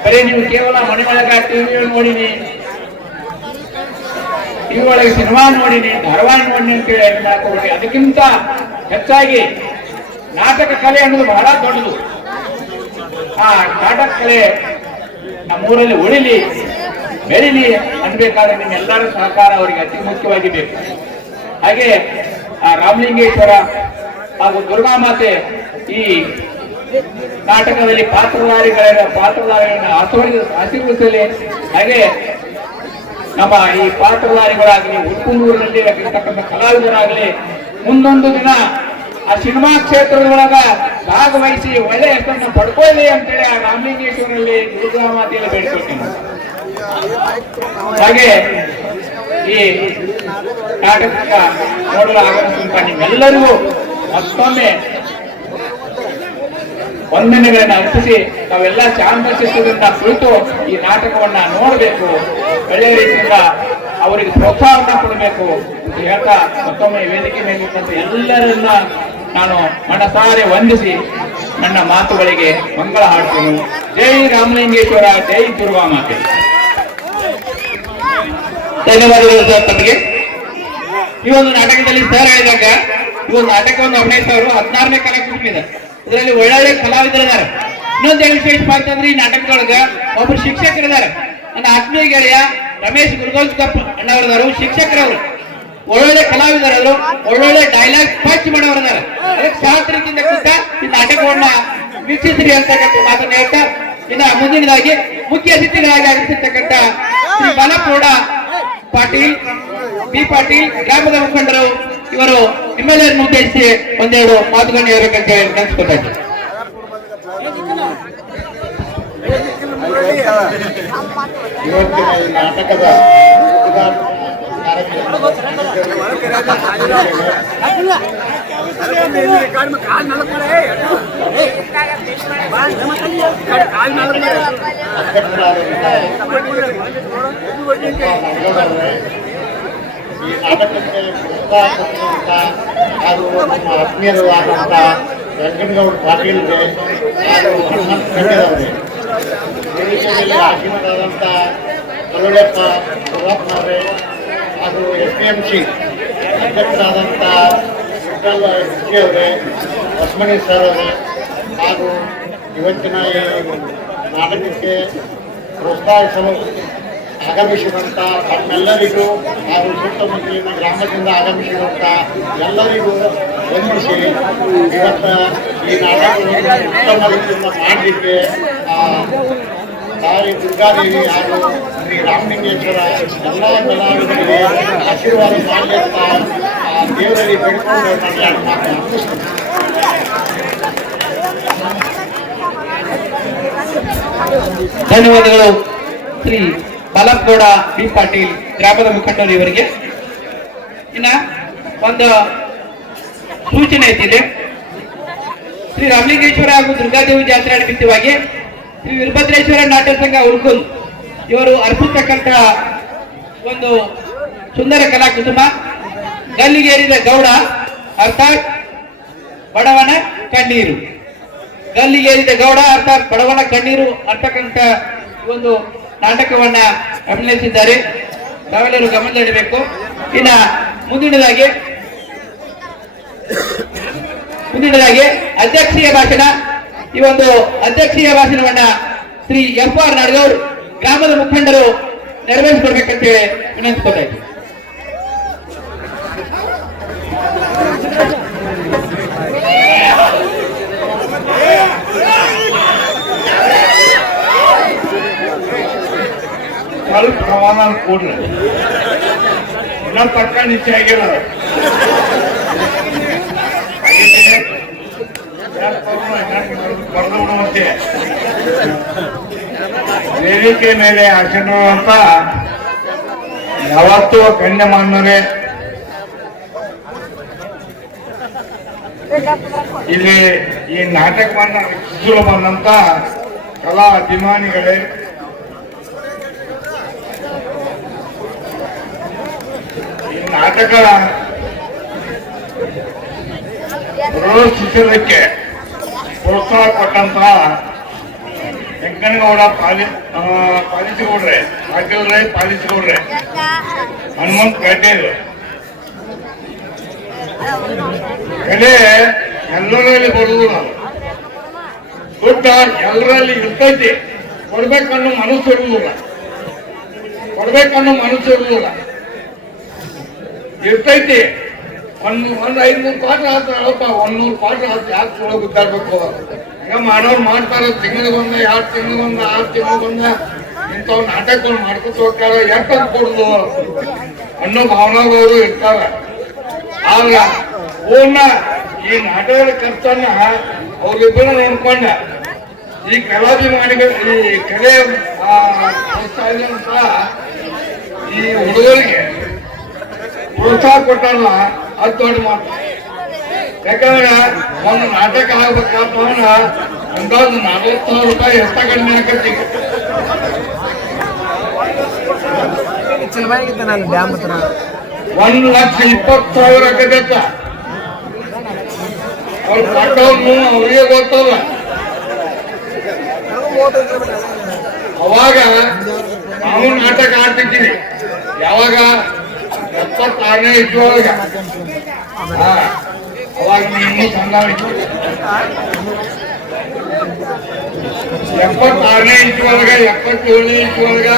ಬರೀ ನೀವು ಕೇವಲ ಮನೆ ಒಳಗ ಟಿವಿ ನೋಡಿನಿ, ಟಿವಿ ಒಳಗೆ ಸಿನಿಮಾ ನೋಡಿನಿ, ಧಾರಾವಾಹಿ ನೋಡಿನಿ ಅಂತೇಳಿ ಮಾಡ್ಕೊಡ್ರಿ. ಅದಕ್ಕಿಂತ ಹೆಚ್ಚಾಗಿ ನಾಟಕ ಕಲೆ ಅನ್ನೋದು ಬಹಳ ದೊಡ್ಡದು. ಆ ನಾಟಕ ಕಲೆ ನಮ್ಮೂರಲ್ಲಿ ಉಳಿಲಿ, ಬೆಳಿಲಿ ಅನ್ಬೇಕಾದ್ರೆ ನಿಮ್ಮೆಲ್ಲರ ಸಹಕಾರ ಅವರಿಗೆ ಅತಿ ಮುಖ್ಯವಾಗಿ ಬೇಕು. ಹಾಗೆ ಆ ರಾಮಲಿಂಗೇಶ್ವರ ಹಾಗೂ ದುರ್ಗಾಮಾತೆ ಈ ನಾಟಕದಲ್ಲಿ ಪಾತ್ರಧಾರಿಗಳನ್ನ ಆಶೀರ್ವದಿಸಲಿ. ಹಾಗೆ ನಮ್ಮ ಈ ಪಾತ್ರಧಾರಿಗಳಾಗಲಿ, ಉಪ್ಪುನೂರಿನಲ್ಲಿ ಇರತಕ್ಕಂಥ ಕಲಾವಿದರಾಗಲಿ ಮುಂದೊಂದು ದಿನ ಆ ಸಿನಿಮಾ ಕ್ಷೇತ್ರದೊಳಗ ಭಾಗವಹಿಸಿ ಒಳ್ಳೆಯ ಹೆಸರನ್ನು ಪಡ್ಕೊಳ್ಳಿ ಅಂತೇಳಿ ಆ ರಾಮಲಿಂಗೇಶ್ವರಲ್ಲಿ ದುರ್ಗಾಮಾತೆಯಲ್ಲಿ ಬೇಡ್ಕೊಳ್ತೀನಿ. ಹಾಗೆ ಈ ನಾಟಕ ನೋಡಲು ಆಗಮಿಸಿದಂತ ನಿಮ್ಮೆಲ್ಲರಿಗೂ ಮತ್ತೊಮ್ಮೆ ವಂದನೆಗಳನ್ನ ಅರ್ಪಿಸಿ ನಾವೆಲ್ಲ ಚಾಮರಾಜೇಶ್ವರದಿಂದ ಕುಳಿತು ಈ ನಾಟಕವನ್ನ ನೋಡಬೇಕು, ಒಳ್ಳೆಯ ರೀತಿಯಿಂದ ಅವರಿಗೆ ಪ್ರೋತ್ಸಾಹವನ್ನ ಕೊಡಬೇಕು ಅಂತ ಹೇಳ್ತಾ ಮತ್ತೊಮ್ಮೆ ವೇದಿಕೆ ಮೇಲಿದ್ದಂತ ಎಲ್ಲರನ್ನ ನಾನು ಮನಸಾರೆ ವಂದಿಸಿ ನನ್ನ ಮಾತುಗಳಿಗೆ ಮಂಗಳ ಹಾಡ್ತೇನೆ. ಜೈ ರಾಮಲಿಂಗೇಶ್ವರ, ಜೈ ದುರ್ಗಾ ಮಾತೆ. ಧನ್ಯವಾದಗಳು ಸರ್ ತಮಗೆ. ಈ ಒಂದು ನಾಟಕದಲ್ಲಿ ಸರ್ ಹೇಳಿದಾಗ ಈ ಒಂದು ನಾಟಕವನ್ನು ಅಭಿನಯಿಸೋರು 16ನೇ ಕಲಾಕೃತಿ ಇದೆ. ಇದರಲ್ಲಿ ಒಳ್ಳೊಳ್ಳೆ ಕಲಾವಿದರಿದ್ದಾರೆ. ಇನ್ನೊಂದು ಏನು ವಿಶೇಷ ಅಂತಂದ್ರೆ ಈ ನಾಟಕದೊಳಗ ಒಬ್ಬರು ಶಿಕ್ಷಕರಿದ್ದಾರೆ. ನನ್ನ ಆತ್ಮೀಯ ಗೆಳೆಯ ರಮೇಶ್ ಗುರುಗೋಸ್ಕರ್ ಅಣ್ಣವರಿದ್ದಾರೆ, ಶಿಕ್ಷಕರವರು ಒಳ್ಳೊಳ್ಳೆ ಕಲಾವಿದರವರು, ಒಳ್ಳೊಳ್ಳೆ ಡೈಲಾಗ್ ಪಂಚ್ ಮಾಡೋರಿದ್ದಾರೆ. ಅದಕ್ಕೆ ಸಾತ್ ರೀತಿಯಿಂದ ಕೂತ ಈ ನಾಟಕವನ್ನ ವೀಕ್ಷಿಸ್ರಿ ಅಂತಕ್ಕಂಥ ಮಾತನ್ನು ಹೇಳ್ತಾ ಇನ್ನ ಮುಂದಿನದಾಗಿ ಮುಖ್ಯ ಅತಿಥಿಗಳಾಗಿ ಆಗಮಿಸಿರ್ತಕ್ಕಂಥ ಶ್ರೀ ಬಾಲಪೌಡ ಪಾಟೀಲ್ ಬಿ ಪಾಟೀಲ್ ಗ್ರಾಮದ ಮುಖಂಡರು ಇವರು ನಿಮ್ಮೆಲ್ಲರನ್ನು ಉದ್ದೇಶಿಸಿ ಒಂದೆರಡು ಮಾತುಗಳನ್ನು ಹೇಳ್ಬೇಕಂತ ಹೇಳಿ ನೆನೆಸ್ಕೊತಾ ಇದ್ದಾರೆ. ಇವತ್ತಿನ ಈ ನಾಟಕದ ಈ ನಾಟಕಕ್ಕೆ ಪ್ರೋತ್ಸಾಹ ಕೊಟ್ಟಿರುವಂತ ಹಾಗೂ ನಮ್ಮ ಆತ್ಮೀಯರು ಆದಂತ ವೆಂಕಟಗೌಡ ಪಾಟೀಲ್ಗೆ ಹಾಗೂ ಹನುಮಂತ ಖಂಡೇರವ್ರಿಗೆ, ವೇದಿಕೆಯಲ್ಲಿ ಆಶೀರ್ವಾದಂತ ಕರುಳೆಪ್ಪ ಗುರುವಪ್ಪನವರೇ ಹಾಗೂ SPMC ಅಧ್ಯಕ್ಷರಾದಂಥ ವಿಠಲ್ ಹೆಜ್ಜೆ ಅವರೇ, ಲಕ್ಷ್ಮಣಿ ಸರ್ ಅವರೇ ಹಾಗೂ ಇವತ್ತಿನ ಈ ನಾಟಕಕ್ಕೆ ಪ್ರೋತ್ಸಾಹಿಸಲು ಆಗಮಿಸಿದಂಥ ತಮ್ಮೆಲ್ಲರಿಗೂ ಹಾಗೂ ಸುತ್ತಮುತ್ತಲಿನ ಗ್ರಾಮದಿಂದ ಆಗಮಿಸಿದಂಥ ಎಲ್ಲರಿಗೂ ವಂದಿಸಿ ಇವತ್ತು ಈ ನಾಟಕವನ್ನು ಉತ್ತಮ ರೀತಿಯಿಂದ ಮಾಡಲಿಕ್ಕೆ ತಾಯಿ ದುರ್ಗಾದೇವಿ ಹಾಗೂ ಶ್ರೀ ರಾಮಲಿಂಗೇಶ್ವರ ಎಲ್ಲ ಕಲಾವಿದರಿಗೆ ಆಶೀರ್ವಾದ ಮಾಡಲಿ ಅಂತ ದೇವರಲ್ಲಿ ಬೇಡಿಕೊಂಡು ನಾನು ಮಾತನಾಡ್ತೀನಿ. ಧನ್ಯವಾದಗಳು ಶ್ರೀ ಬಾಲಪಗೌಡ ಬಿ ಪಾಟೀಲ್ ಗ್ರಾಮದ ಮುಖಂಡರು ಇವರಿಗೆ. ಇನ್ನ ಒಂದು ಸೂಚನೆ ಐತಿದೆ. ಶ್ರೀ ರಾಮಲಿಂಗೇಶ್ವರ ಹಾಗೂ ದುರ್ಗಾದೇವಿ ಜಾತ್ರೆ ನಿಮಿತ್ತವಾಗಿ ಶ್ರೀ ವೀರಭದ್ರೇಶ್ವರ ನಾಟ್ಯ ಸಂಘ ಉರ್ಕುಲ್ ಇವರು ಅರ್ಪಿಸ್ತಕ್ಕಂಥ ಒಂದು ಸುಂದರ ಕಲಾಕುಸುಮ ಗಲ್ಲಿಗೇರಿದ ಗೌಡ ಅರ್ಥಾತ್ ಬಡವನ ಕಣ್ಣೀರು. ಗಲ್ಲಿಗೇರಿದ ಗೌಡ ಅರ್ಥಾತ್ ಬಡವನ ಕಣ್ಣೀರು ಅಂತಕ್ಕಂಥ ಒಂದು ನಾಟಕವನ್ನ ಅಭಿನಯಿಸಿದ್ದಾರೆ. ತಾವೆಲ್ಲರೂ ಗಮನದಲ್ಲಿಡಬೇಕು. ಇನ್ನ ಮುಂದಿನದಾಗಿ ಅಧ್ಯಕ್ಷೀಯ ಭಾಷಣ. ಈ ಒಂದು ಅಧ್ಯಕ್ಷೀಯ ಭಾಷಣವನ್ನ ಶ್ರೀ FR ನಾಡಗೌಡ್ ಗ್ರಾಮದ ಮುಖಂಡರು ನೆರವೇರಿಸಿಕೊಡ್ಬೇಕಂತ ಹೇಳಿ ವಿನಂತಿಸ್ಕೊತಾ ಇದ್ದೀವಿ. ಸ್ವಲ್ಪ ಸಮಾಧಾನ ಕೊಡ್ರಿ, ಇನ್ನೊಂದು ತಕ್ಕ ನಿಶ್ಚಯ ಆಗಿಲ್ಲ. ಬರ್ದುಬಿಡುವಂತೆ ವೇದಿಕೆ ಮೇಲೆ ಆಸನ ಅಂತ ಯಾವತ್ತೂ ಗಣ್ಯಮಾನ್ಯರೇ ಇಲ್ಲಿ ಈ ನಾಟಕವನ್ನ ರಚಿಸಲು ಬಂದಂತ ಕಲಾ ಅಭಿಮಾನಿಗಳೇ, ಈ ನಾಟಕ ಪ್ರದರ್ಶಿಸಲಿಕ್ಕೆ ಪ್ರೋತ್ಸಾಹ ಕೊಟ್ಟಂತಹ ವೆಂಕನಗೌಡ ಪಾಲಿಸಿಗೌಡ್ರೆ, ಪಾಟೀಲ್ರೇ ಪಾಲಿಸಿಗೌಡ್ರೆ, ಹನುಮಂತ ಗಡ್ಡೇರು, ಕಲೆ ಎಲ್ಲರಲ್ಲಿ ಬರುವುದಿಲ್ಲ, ದುಡ್ಡ ಎಲ್ಲರಲ್ಲಿ ಇರ್ತೈತಿ, ಕೊಡ್ಬೇಕನ್ನೋ ಮನಸ್ಸು ಇರುವುದಿಲ್ಲ, ಇರ್ತೈತಿ. ಒಂದು 500 ಪಾಠ ಹಾಕ್ತಾರಪ್ಪ, 100 ಪಾಠ ಹಾಕಿ ಯಾಕೆ ಚಲೋ ಗೊತ್ತಾಗಬೇಕು. ಈಗ ಮಾಡೋರು ಮಾಡ್ತಾರ, ತಿಂಗಳಿಗೊಂದ 2 ತಿಂಗಳಿಗೊಂದ 6 ತಿಂಗಳಿಗೊಂದ ಇಂಥವ್ ನಾಟಕಗಳು ಮಾಡ್ಕೊತ ಹೋಗ್ತಾರ. ಯಾಕೆ ಕೊಡುದು ಅನ್ನೋ ಭಾವನಾಗಳು ಇರ್ತಾವೆ. ಆಗ ಪೂರ್ಣ ಈ ನಾಟಕದ ಖರ್ಚನ್ನ ಅವ್ರಿಬ್ಬರು ನೋಡ್ಕೊಂಡ ಈ ಕಲಾಭಿಮಾನಿಗಳು ಈ ಕಲೆ ಪ್ರೋತ್ಸಾಹಿಸಿದಂತ ಈ ಹುಡುಗರಿಗೆ ಪ್ರೋತ್ಸಾಹ ಕೊಟ್ಟಾನ. ಅದು ದೊಡ್ಡ ಮಾತು. ಯಾಕಂದ್ರೆ ಒಂದು ನಾಟಕ ಆಗ್ಬೇಕಪ್ಪ ಅಂದಾಜು 40,000 ರೂಪಾಯಿ ಎಷ್ಟ ಕಡಿಮೆ ಆಕತಿ. ಡ್ಯಾಮ್ ಹತ್ರ 1,20,000 ಆಕತ್ತ. ಅವ್ರು ಪಟ್ಟವ್ರು ಅವ್ರಿಗೆ ಗೊತ್ತಲ್ಲ. ಅವಾಗ ನಾವು ನಾಟಕ ಆಡ್ತಿದ್ದೀವಿ. ಯಾವಾಗ 76ನೇ ಇಸ್ವಿಯೊಳಗ. ಅವಾಗ ಇನ್ನೂ ಸಣ್ಣ 76ನೇ ಇಸ್ವಿಯೊಳಗ 77ನೇ ಇಸ್ವಿಯೊಳಗ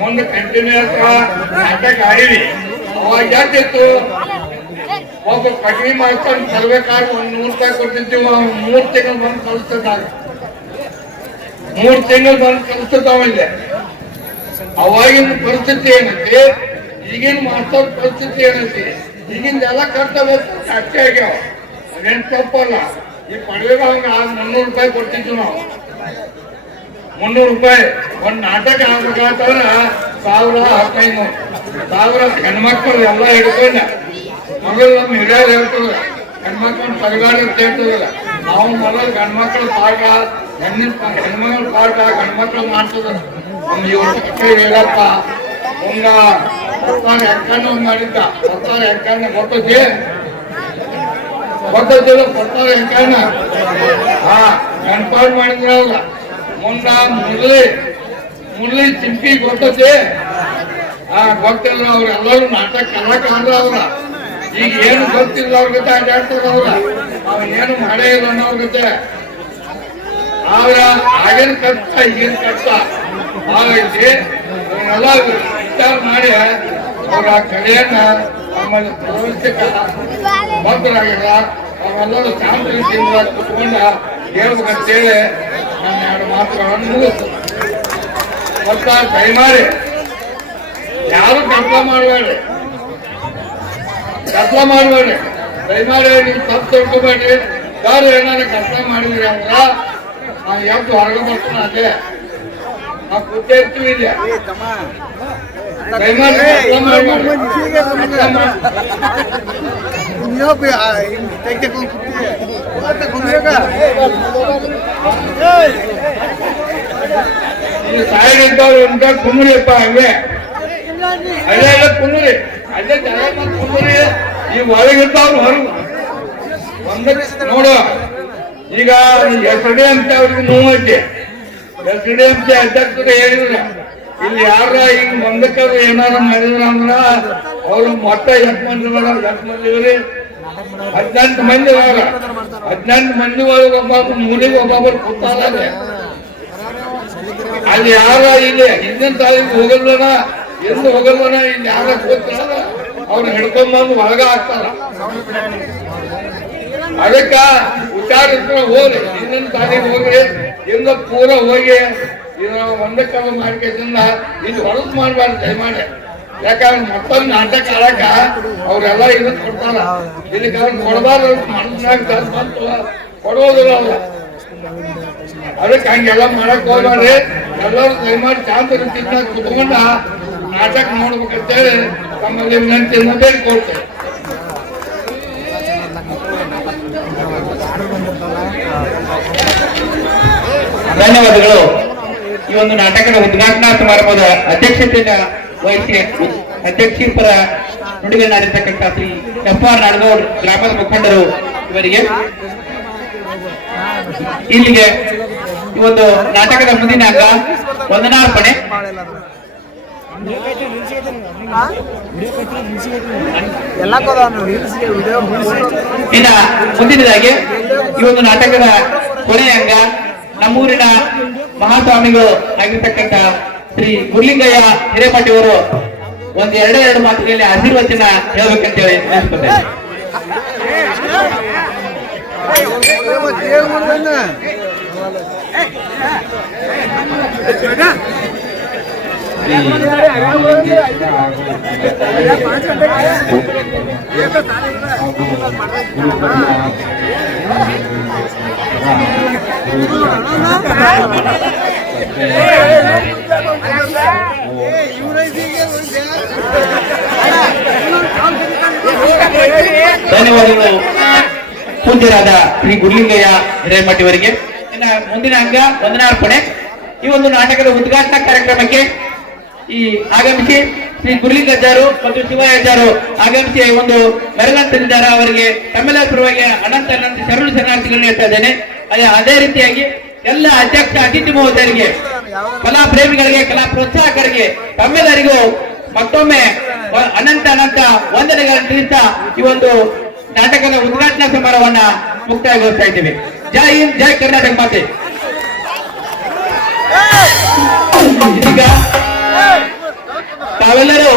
ಮುಂದೆ ಕಂಟಿನ್ಯೂಸ್ ನಾಟಕ ಆಡಿವಿ. ಅವಾಗ ಯಾಕಿತ್ತು, ಒಬ್ಬ ಪಟ್ರಿ ಮಾಡ್ಕೊಂಡು ತರಬೇಕಾದ್ರೆ 100 ರೂಪಾಯಿ ಕೊಡ್ತಿದ್ದೀವಿ. 3 ತಿಂಗಳು ಬಂದು ಕಳಿಸ್ತಿದ್ದಾಗ 3 ತಿಂಗಳು ಬಂದು ಕಳಿಸ್ತಿದ್ದಾವಿಲ್ಲ. ಅವಾಗಿನ ಪರಿಸ್ಥಿತಿ ಏನೈತಿ, ಈಗಿನ ಮಾಸ್ತರ್ ಪರಿಸ್ಥಿತಿ ಏನೈತಿ, ಈಗಿನ ಎಲ್ಲ ಕರ್ತವ್ಯ ಅಷ್ಟೇ ಆಗ್ಯಾವ. ಅದೇನು ತಪ್ಪಲ್ಲ. ಈ ಪಡೆದಾಗ ಹಂಗ 300 ರೂಪಾಯಿ ಕೊಡ್ತಿದ್ವಿ ನಾವು. 300 ರೂಪಾಯಿ ಒಂದು ನಾಟಕ ಆಗ್ಬೇಕಾದ್ರೆ 1,500 ಹೆಣ್ಮಕ್ಳು ಎಲ್ಲ ಹಿಡ್ಕೊಂಡ ಮಗಳು ನಮ್ಮ ಹಿರಿಯರು ಹೇಳ್ತದ. ಹೆಣ್ಮಕ್ಳು ಪರಿವಾರ ಅಂತ ಹೇಳ್ತದಲ್ಲ, ನಾವು ಮೊದಲು ಗಂಡ್ಮಕ್ಳು ಪಾಠ, ಹೆಣ್ಮಕ್ಳು ಪಾಠ ಗಂಡ್ಮಕ್ಳು ಮಾಡ್ತದ. ನಮ್ಮ ಇವ್ರ ಹೇಳಪ್ಪ ಒಂದ 10 ಹೆಂಕನ್ನು ಮಾಡಿದ್ದ. 10 ಹೆಂಕನ್ನ ಗೊತ್ತೈತಿ, ಗೊತ್ತೈತಿಲ್ಲ 10 ಹೆಂಕನ್ನ. ಗಂಡ್ಪಾಡ್ ಮಾಡಿದ್ರಲ್ಲ ಮುಂದ ಮುರಳಿ ಚಿಂಪಿ ಗೊತ್ತೈತಿ. ಗೊತ್ತಿಲ್ಲ. ಅವ್ರೆಲ್ಲರೂ ನಾಟಕ ಕಲಾಕಾರ ಅವ್ರ. ಈಗ ಏನು ಗೊತ್ತಿಲ್ಲ ಅವ್ರ ಜೊತೆ ಅಡ್ಡಾಡ್ತಾರ ಅವ್ರ. ಏನು ಮಾಡೇ ಇಲ್ಲ ಅನ್ನೋರ್ ಜೊತೆ. ಆದ್ರ ಆಗಿನ ಕಷ್ಟ ಈಗಿನ ಕಷ್ಟ ಆಗೈತಿ. ಅವನ್ನೆಲ್ಲ ವಿಚಾರ ಮಾಡಿ ಅವ್ರ ಕಲೆಯನ್ನ ನಮ್ಮಲ್ಲಿ ಪ್ರವೇಶಕ ಭದ್ರಾಗಿಲ್ಲ. ಅವೆಲ್ಲರೂ ಶಾಂತ ರೀತಿಯಿಂದ ಕುತ್ಕೊಂಡ ಹೇಳ್ಬೇಕಂತೇಳಿ ನನ್ನ 2 ಮಾತುಗಳನ್ನು ಮುಗಿಸ್ತು. ಮತ್ತ ದಯಮಾಡಿ ಯಾರು ಕೆಲಸ ಮಾಡಬೇಡ್ರಿ, ಕೆಲಸ ಮಾಡಬೇಡ್ರಿ. ದಯಮಾಡಿ ನೀವು ತಪ್ಪು ತಿಳ್ಕೊಬೇಡ್ರಿ. ಯಾರು ಏನಾದ್ರು ಕೆಲಸ ಮಾಡಿದ್ರಿ ಅಂದ್ರ ನಾವು ಯಾವ್ದು ಹೊರಗೆ ಬರ್ತಾನ ಅದೇ ನಾವು ಕೂತೇ ಇರ್ತೀವಿ. ಇಲ್ಲ ದಯಮಾಡಿ ಕೆಲಸ ಮಾಡಬೇಡ್ರಿ. ಈ ಸಾಯಿಡ್ ಇದ್ದವ್ರು ಉಂಟ ಕುಂದ್ರಿಯಪ್ಪ. ಹಂಗೆ ಅಲ್ಲೇ ಎಲ್ಲ ಕುಂದ್ರಿ, ಅಲ್ಲೇ ಜನ ಕುಂದ್ರಿ. ಈ ಒಳಗಿದ್ದವ್ರು ಹೊರಗು ನೋಡು. ಈಗ SDMC ಅವ್ರಿಗೆ ಮೂವತ್ತೆ SDMC ಅಧ್ಯಕ್ಷರು ಹೇಳಿದ್ರ ಇಲ್ಲಿ ಯಾರ ಈಗ ಮುಂದಕ್ಕರು ಏನಾರು ಮಾಡಿದ್ರ ಅಂದ್ರ ಅವ್ರು ಮೊಟ್ಟ 8 ಮಂದಿ 18 ಮಂದಿ ಅವ್ರ. 18 ಮಂದಿ ಒಳಗೆ ಒಬ್ಬೊಬ್ರು ಮೂಲಿಗೆ ಒಬ್ಬೊಬ್ಬರು ಕೂತಾರ. ಅಲ್ಲಿ ಯಾರ ಇಲ್ಲಿ ಹಿಂದಿನ ತಾಲೀಕು ಹೋಗಲ್ವನ ಎಂದು ಹೋಗಲ್ವನ ಇಲ್ಲಿ ಯಾರ ಕೂತಾರ ಅವ್ರು ಹಿಡ್ಕೊಂಡ್ಬಂದು ಒಳಗ ಹಾಕ್ತಾರ. ಅದಕ್ಕ ವಿಚಾರ ಹೋಗ್ರಿ, ಹಿಂದಿನ ತಾಲೀಕು ಹೋಗ್ರಿ, ಇಂದ ಪೂರ ಹೋಗಿ ಒಂದಕ್ಕ ಮಾಡ್ಕೇಸಿಂದ ಇದು ಹೊರತು ಮಾಡ್ಬಾರ್ದು ದಯಮಾಡಿ. ಯಾಕಂದ್ರೆ ಮತ್ತೊಂದು ನಾಟಕ ಆಡಕ ಅವ್ರೆಲ್ಲ ಇದನ್ನ ಕೊಡ್ತಾರ. ಇದಕ್ಕೆ ಅವ್ರು ಕೊಡಬಾರ್ದು, ಮನಸ್ಸಿನಾಗ ಬಂತು ಕೊಡೋದಿಲ್ಲ ಅವ್ರು. ಅದಕ್ಕೆ ಹಂಗೆಲ್ಲ ಮಾಡಕ್ ಹೋಗ್ಬಾರ್ರಿ. ಎಲ್ಲರೂ ದಯಮಾಡಿ ಶಾಂತ ರೀತಿಯಿಂದ ಕುತ್ಕೊಂಡ ನಾಟಕ ನೋಡ್ಬೇಕಂತೇಳಿ ತಮ್ಮಲ್ಲಿ ವಿನಂತಿಯಿಂದ ಬೇಡ್ಕೊಳ್ತೇವೆ. ಧನ್ಯವಾದಗಳು. ಈ ಒಂದು ನಾಟಕದ ಉದ್ಘಾಟನಾ ಸಮಾರಂಭದ ಅಧ್ಯಕ್ಷತೆಯನ್ನ ವಹಿಸಿ ಅಧ್ಯಕ್ಷರ ನುಡಿಗಳನ್ನಾಡಿರ್ತಕ್ಕಂಥ ಶ್ರೀ FR ನಾಡಗೌಡ್ ಗ್ರಾಮದ ಮುಖಂಡರು ಇವರಿಗೆ ಇಲ್ಲಿಗೆ ಈ ಒಂದು ನಾಟಕದ ಮುಂದಿನ ಅಂಗ ವಂದನಾರ್ಪಣೆ. ಇನ್ನ ಮುಂದಿನದಾಗಿ ಈ ಒಂದು ನಾಟಕದ ಕೊನೆಯ ಅಂಗ ನಮ್ಮೂರಿನ ಮಹಾಸ್ವಾಮಿಗಳು ಆಗಿರ್ತಕ್ಕಂಥ ಶ್ರೀ ಗುರ್ಲಿಂಗಯ್ಯ ಹಿರೇಮಠಿಯವರು ಒಂದು 2 ಮಾತುಗಳಲ್ಲಿ ಆಶೀರ್ವಚನ ಹೇಳ್ಬೇಕಂತೇಳಿ ನೆನೆಸ್ಕೊತೇನೆ. ಧನ್ಯವಾದಗಳು ಪೂಜ್ಯರಾದ ಶ್ರೀ ಗುರ್ಲಿಂಗಯ್ಯ ಹಿರೇಮಠಿಯವರಿಗೆ. ಮುಂದಿನ ಅಂಗ ವಂದನಾರ್ಪಣೆ. ಈ ಒಂದು ನಾಟಕದ ಉದ್ಘಾಟನಾ ಕಾರ್ಯಕ್ರಮಕ್ಕೆ ಈ ಆಗಮಿಸಿ ಶ್ರೀ ಗುರುಲಿಂಗಜ್ಜರು ಮತ್ತು ಶಿವಯ್ಯಜ್ಜರು ಆಗಮಿಸಿ ಒಂದು ಮೆರಗಂತಿದ್ದಾರೆ. ಅವರಿಗೆ ತಮ್ಮೆಲ್ಲರ ಪರವಾಗಿ ಅನಂತ ಶರಣು ಶರಣಾರ್ಥಿಗಳನ್ನ ಹೇಳ್ತಾ ಇದ್ದೇನೆ. ಅದೇ ರೀತಿಯಾಗಿ ಎಲ್ಲ ಅಧ್ಯಕ್ಷ ಅತಿಥಿ ಮಹೋದಯರಿಗೆ, ಕಲಾ ಪ್ರೇಮಿಗಳಿಗೆ, ಕಲಾ ಪ್ರೋತ್ಸಾಹಕರಿಗೆ ತಮ್ಮೆಲ್ಲರಿಗೂ ಮತ್ತೊಮ್ಮೆ ಅನಂತ ವಂದನೆಗಳನ್ನು ತಿಳಿಸ್ತಾ ಈ ಒಂದು ನಾಟಕದ ಉದ್ಘಾಟನಾ ಸಮಾರಂಭವನ್ನ ಮುಕ್ತಾಯಗೊಳಿಸ್ತಾ ಇದ್ದೇವೆ. ಜೈ ಹಿಂದ್, ಜೈ ಕರ್ನಾಟಕ ಮಾತೆ. ಇದೀಗ ತಾವೆಲ್ಲರೂ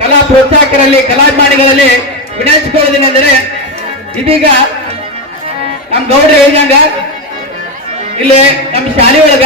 ಕಲಾ ಪ್ರೋತ್ಸಾಹಕರಲ್ಲಿ, ಕಲಾಭಿಮಾನಿಗಳಲ್ಲಿ ವಿನಂತಿಸಿಕೊಳ್ಳೋದೇನೆಂದರೆ, ಇದೀಗ ನಮ್ ಗೌಡ್ರು ಹೇಳಿದಂಗ ಇಲ್ಲಿ ನಮ್ಮ ಶಾಲೆ ಒಳಗ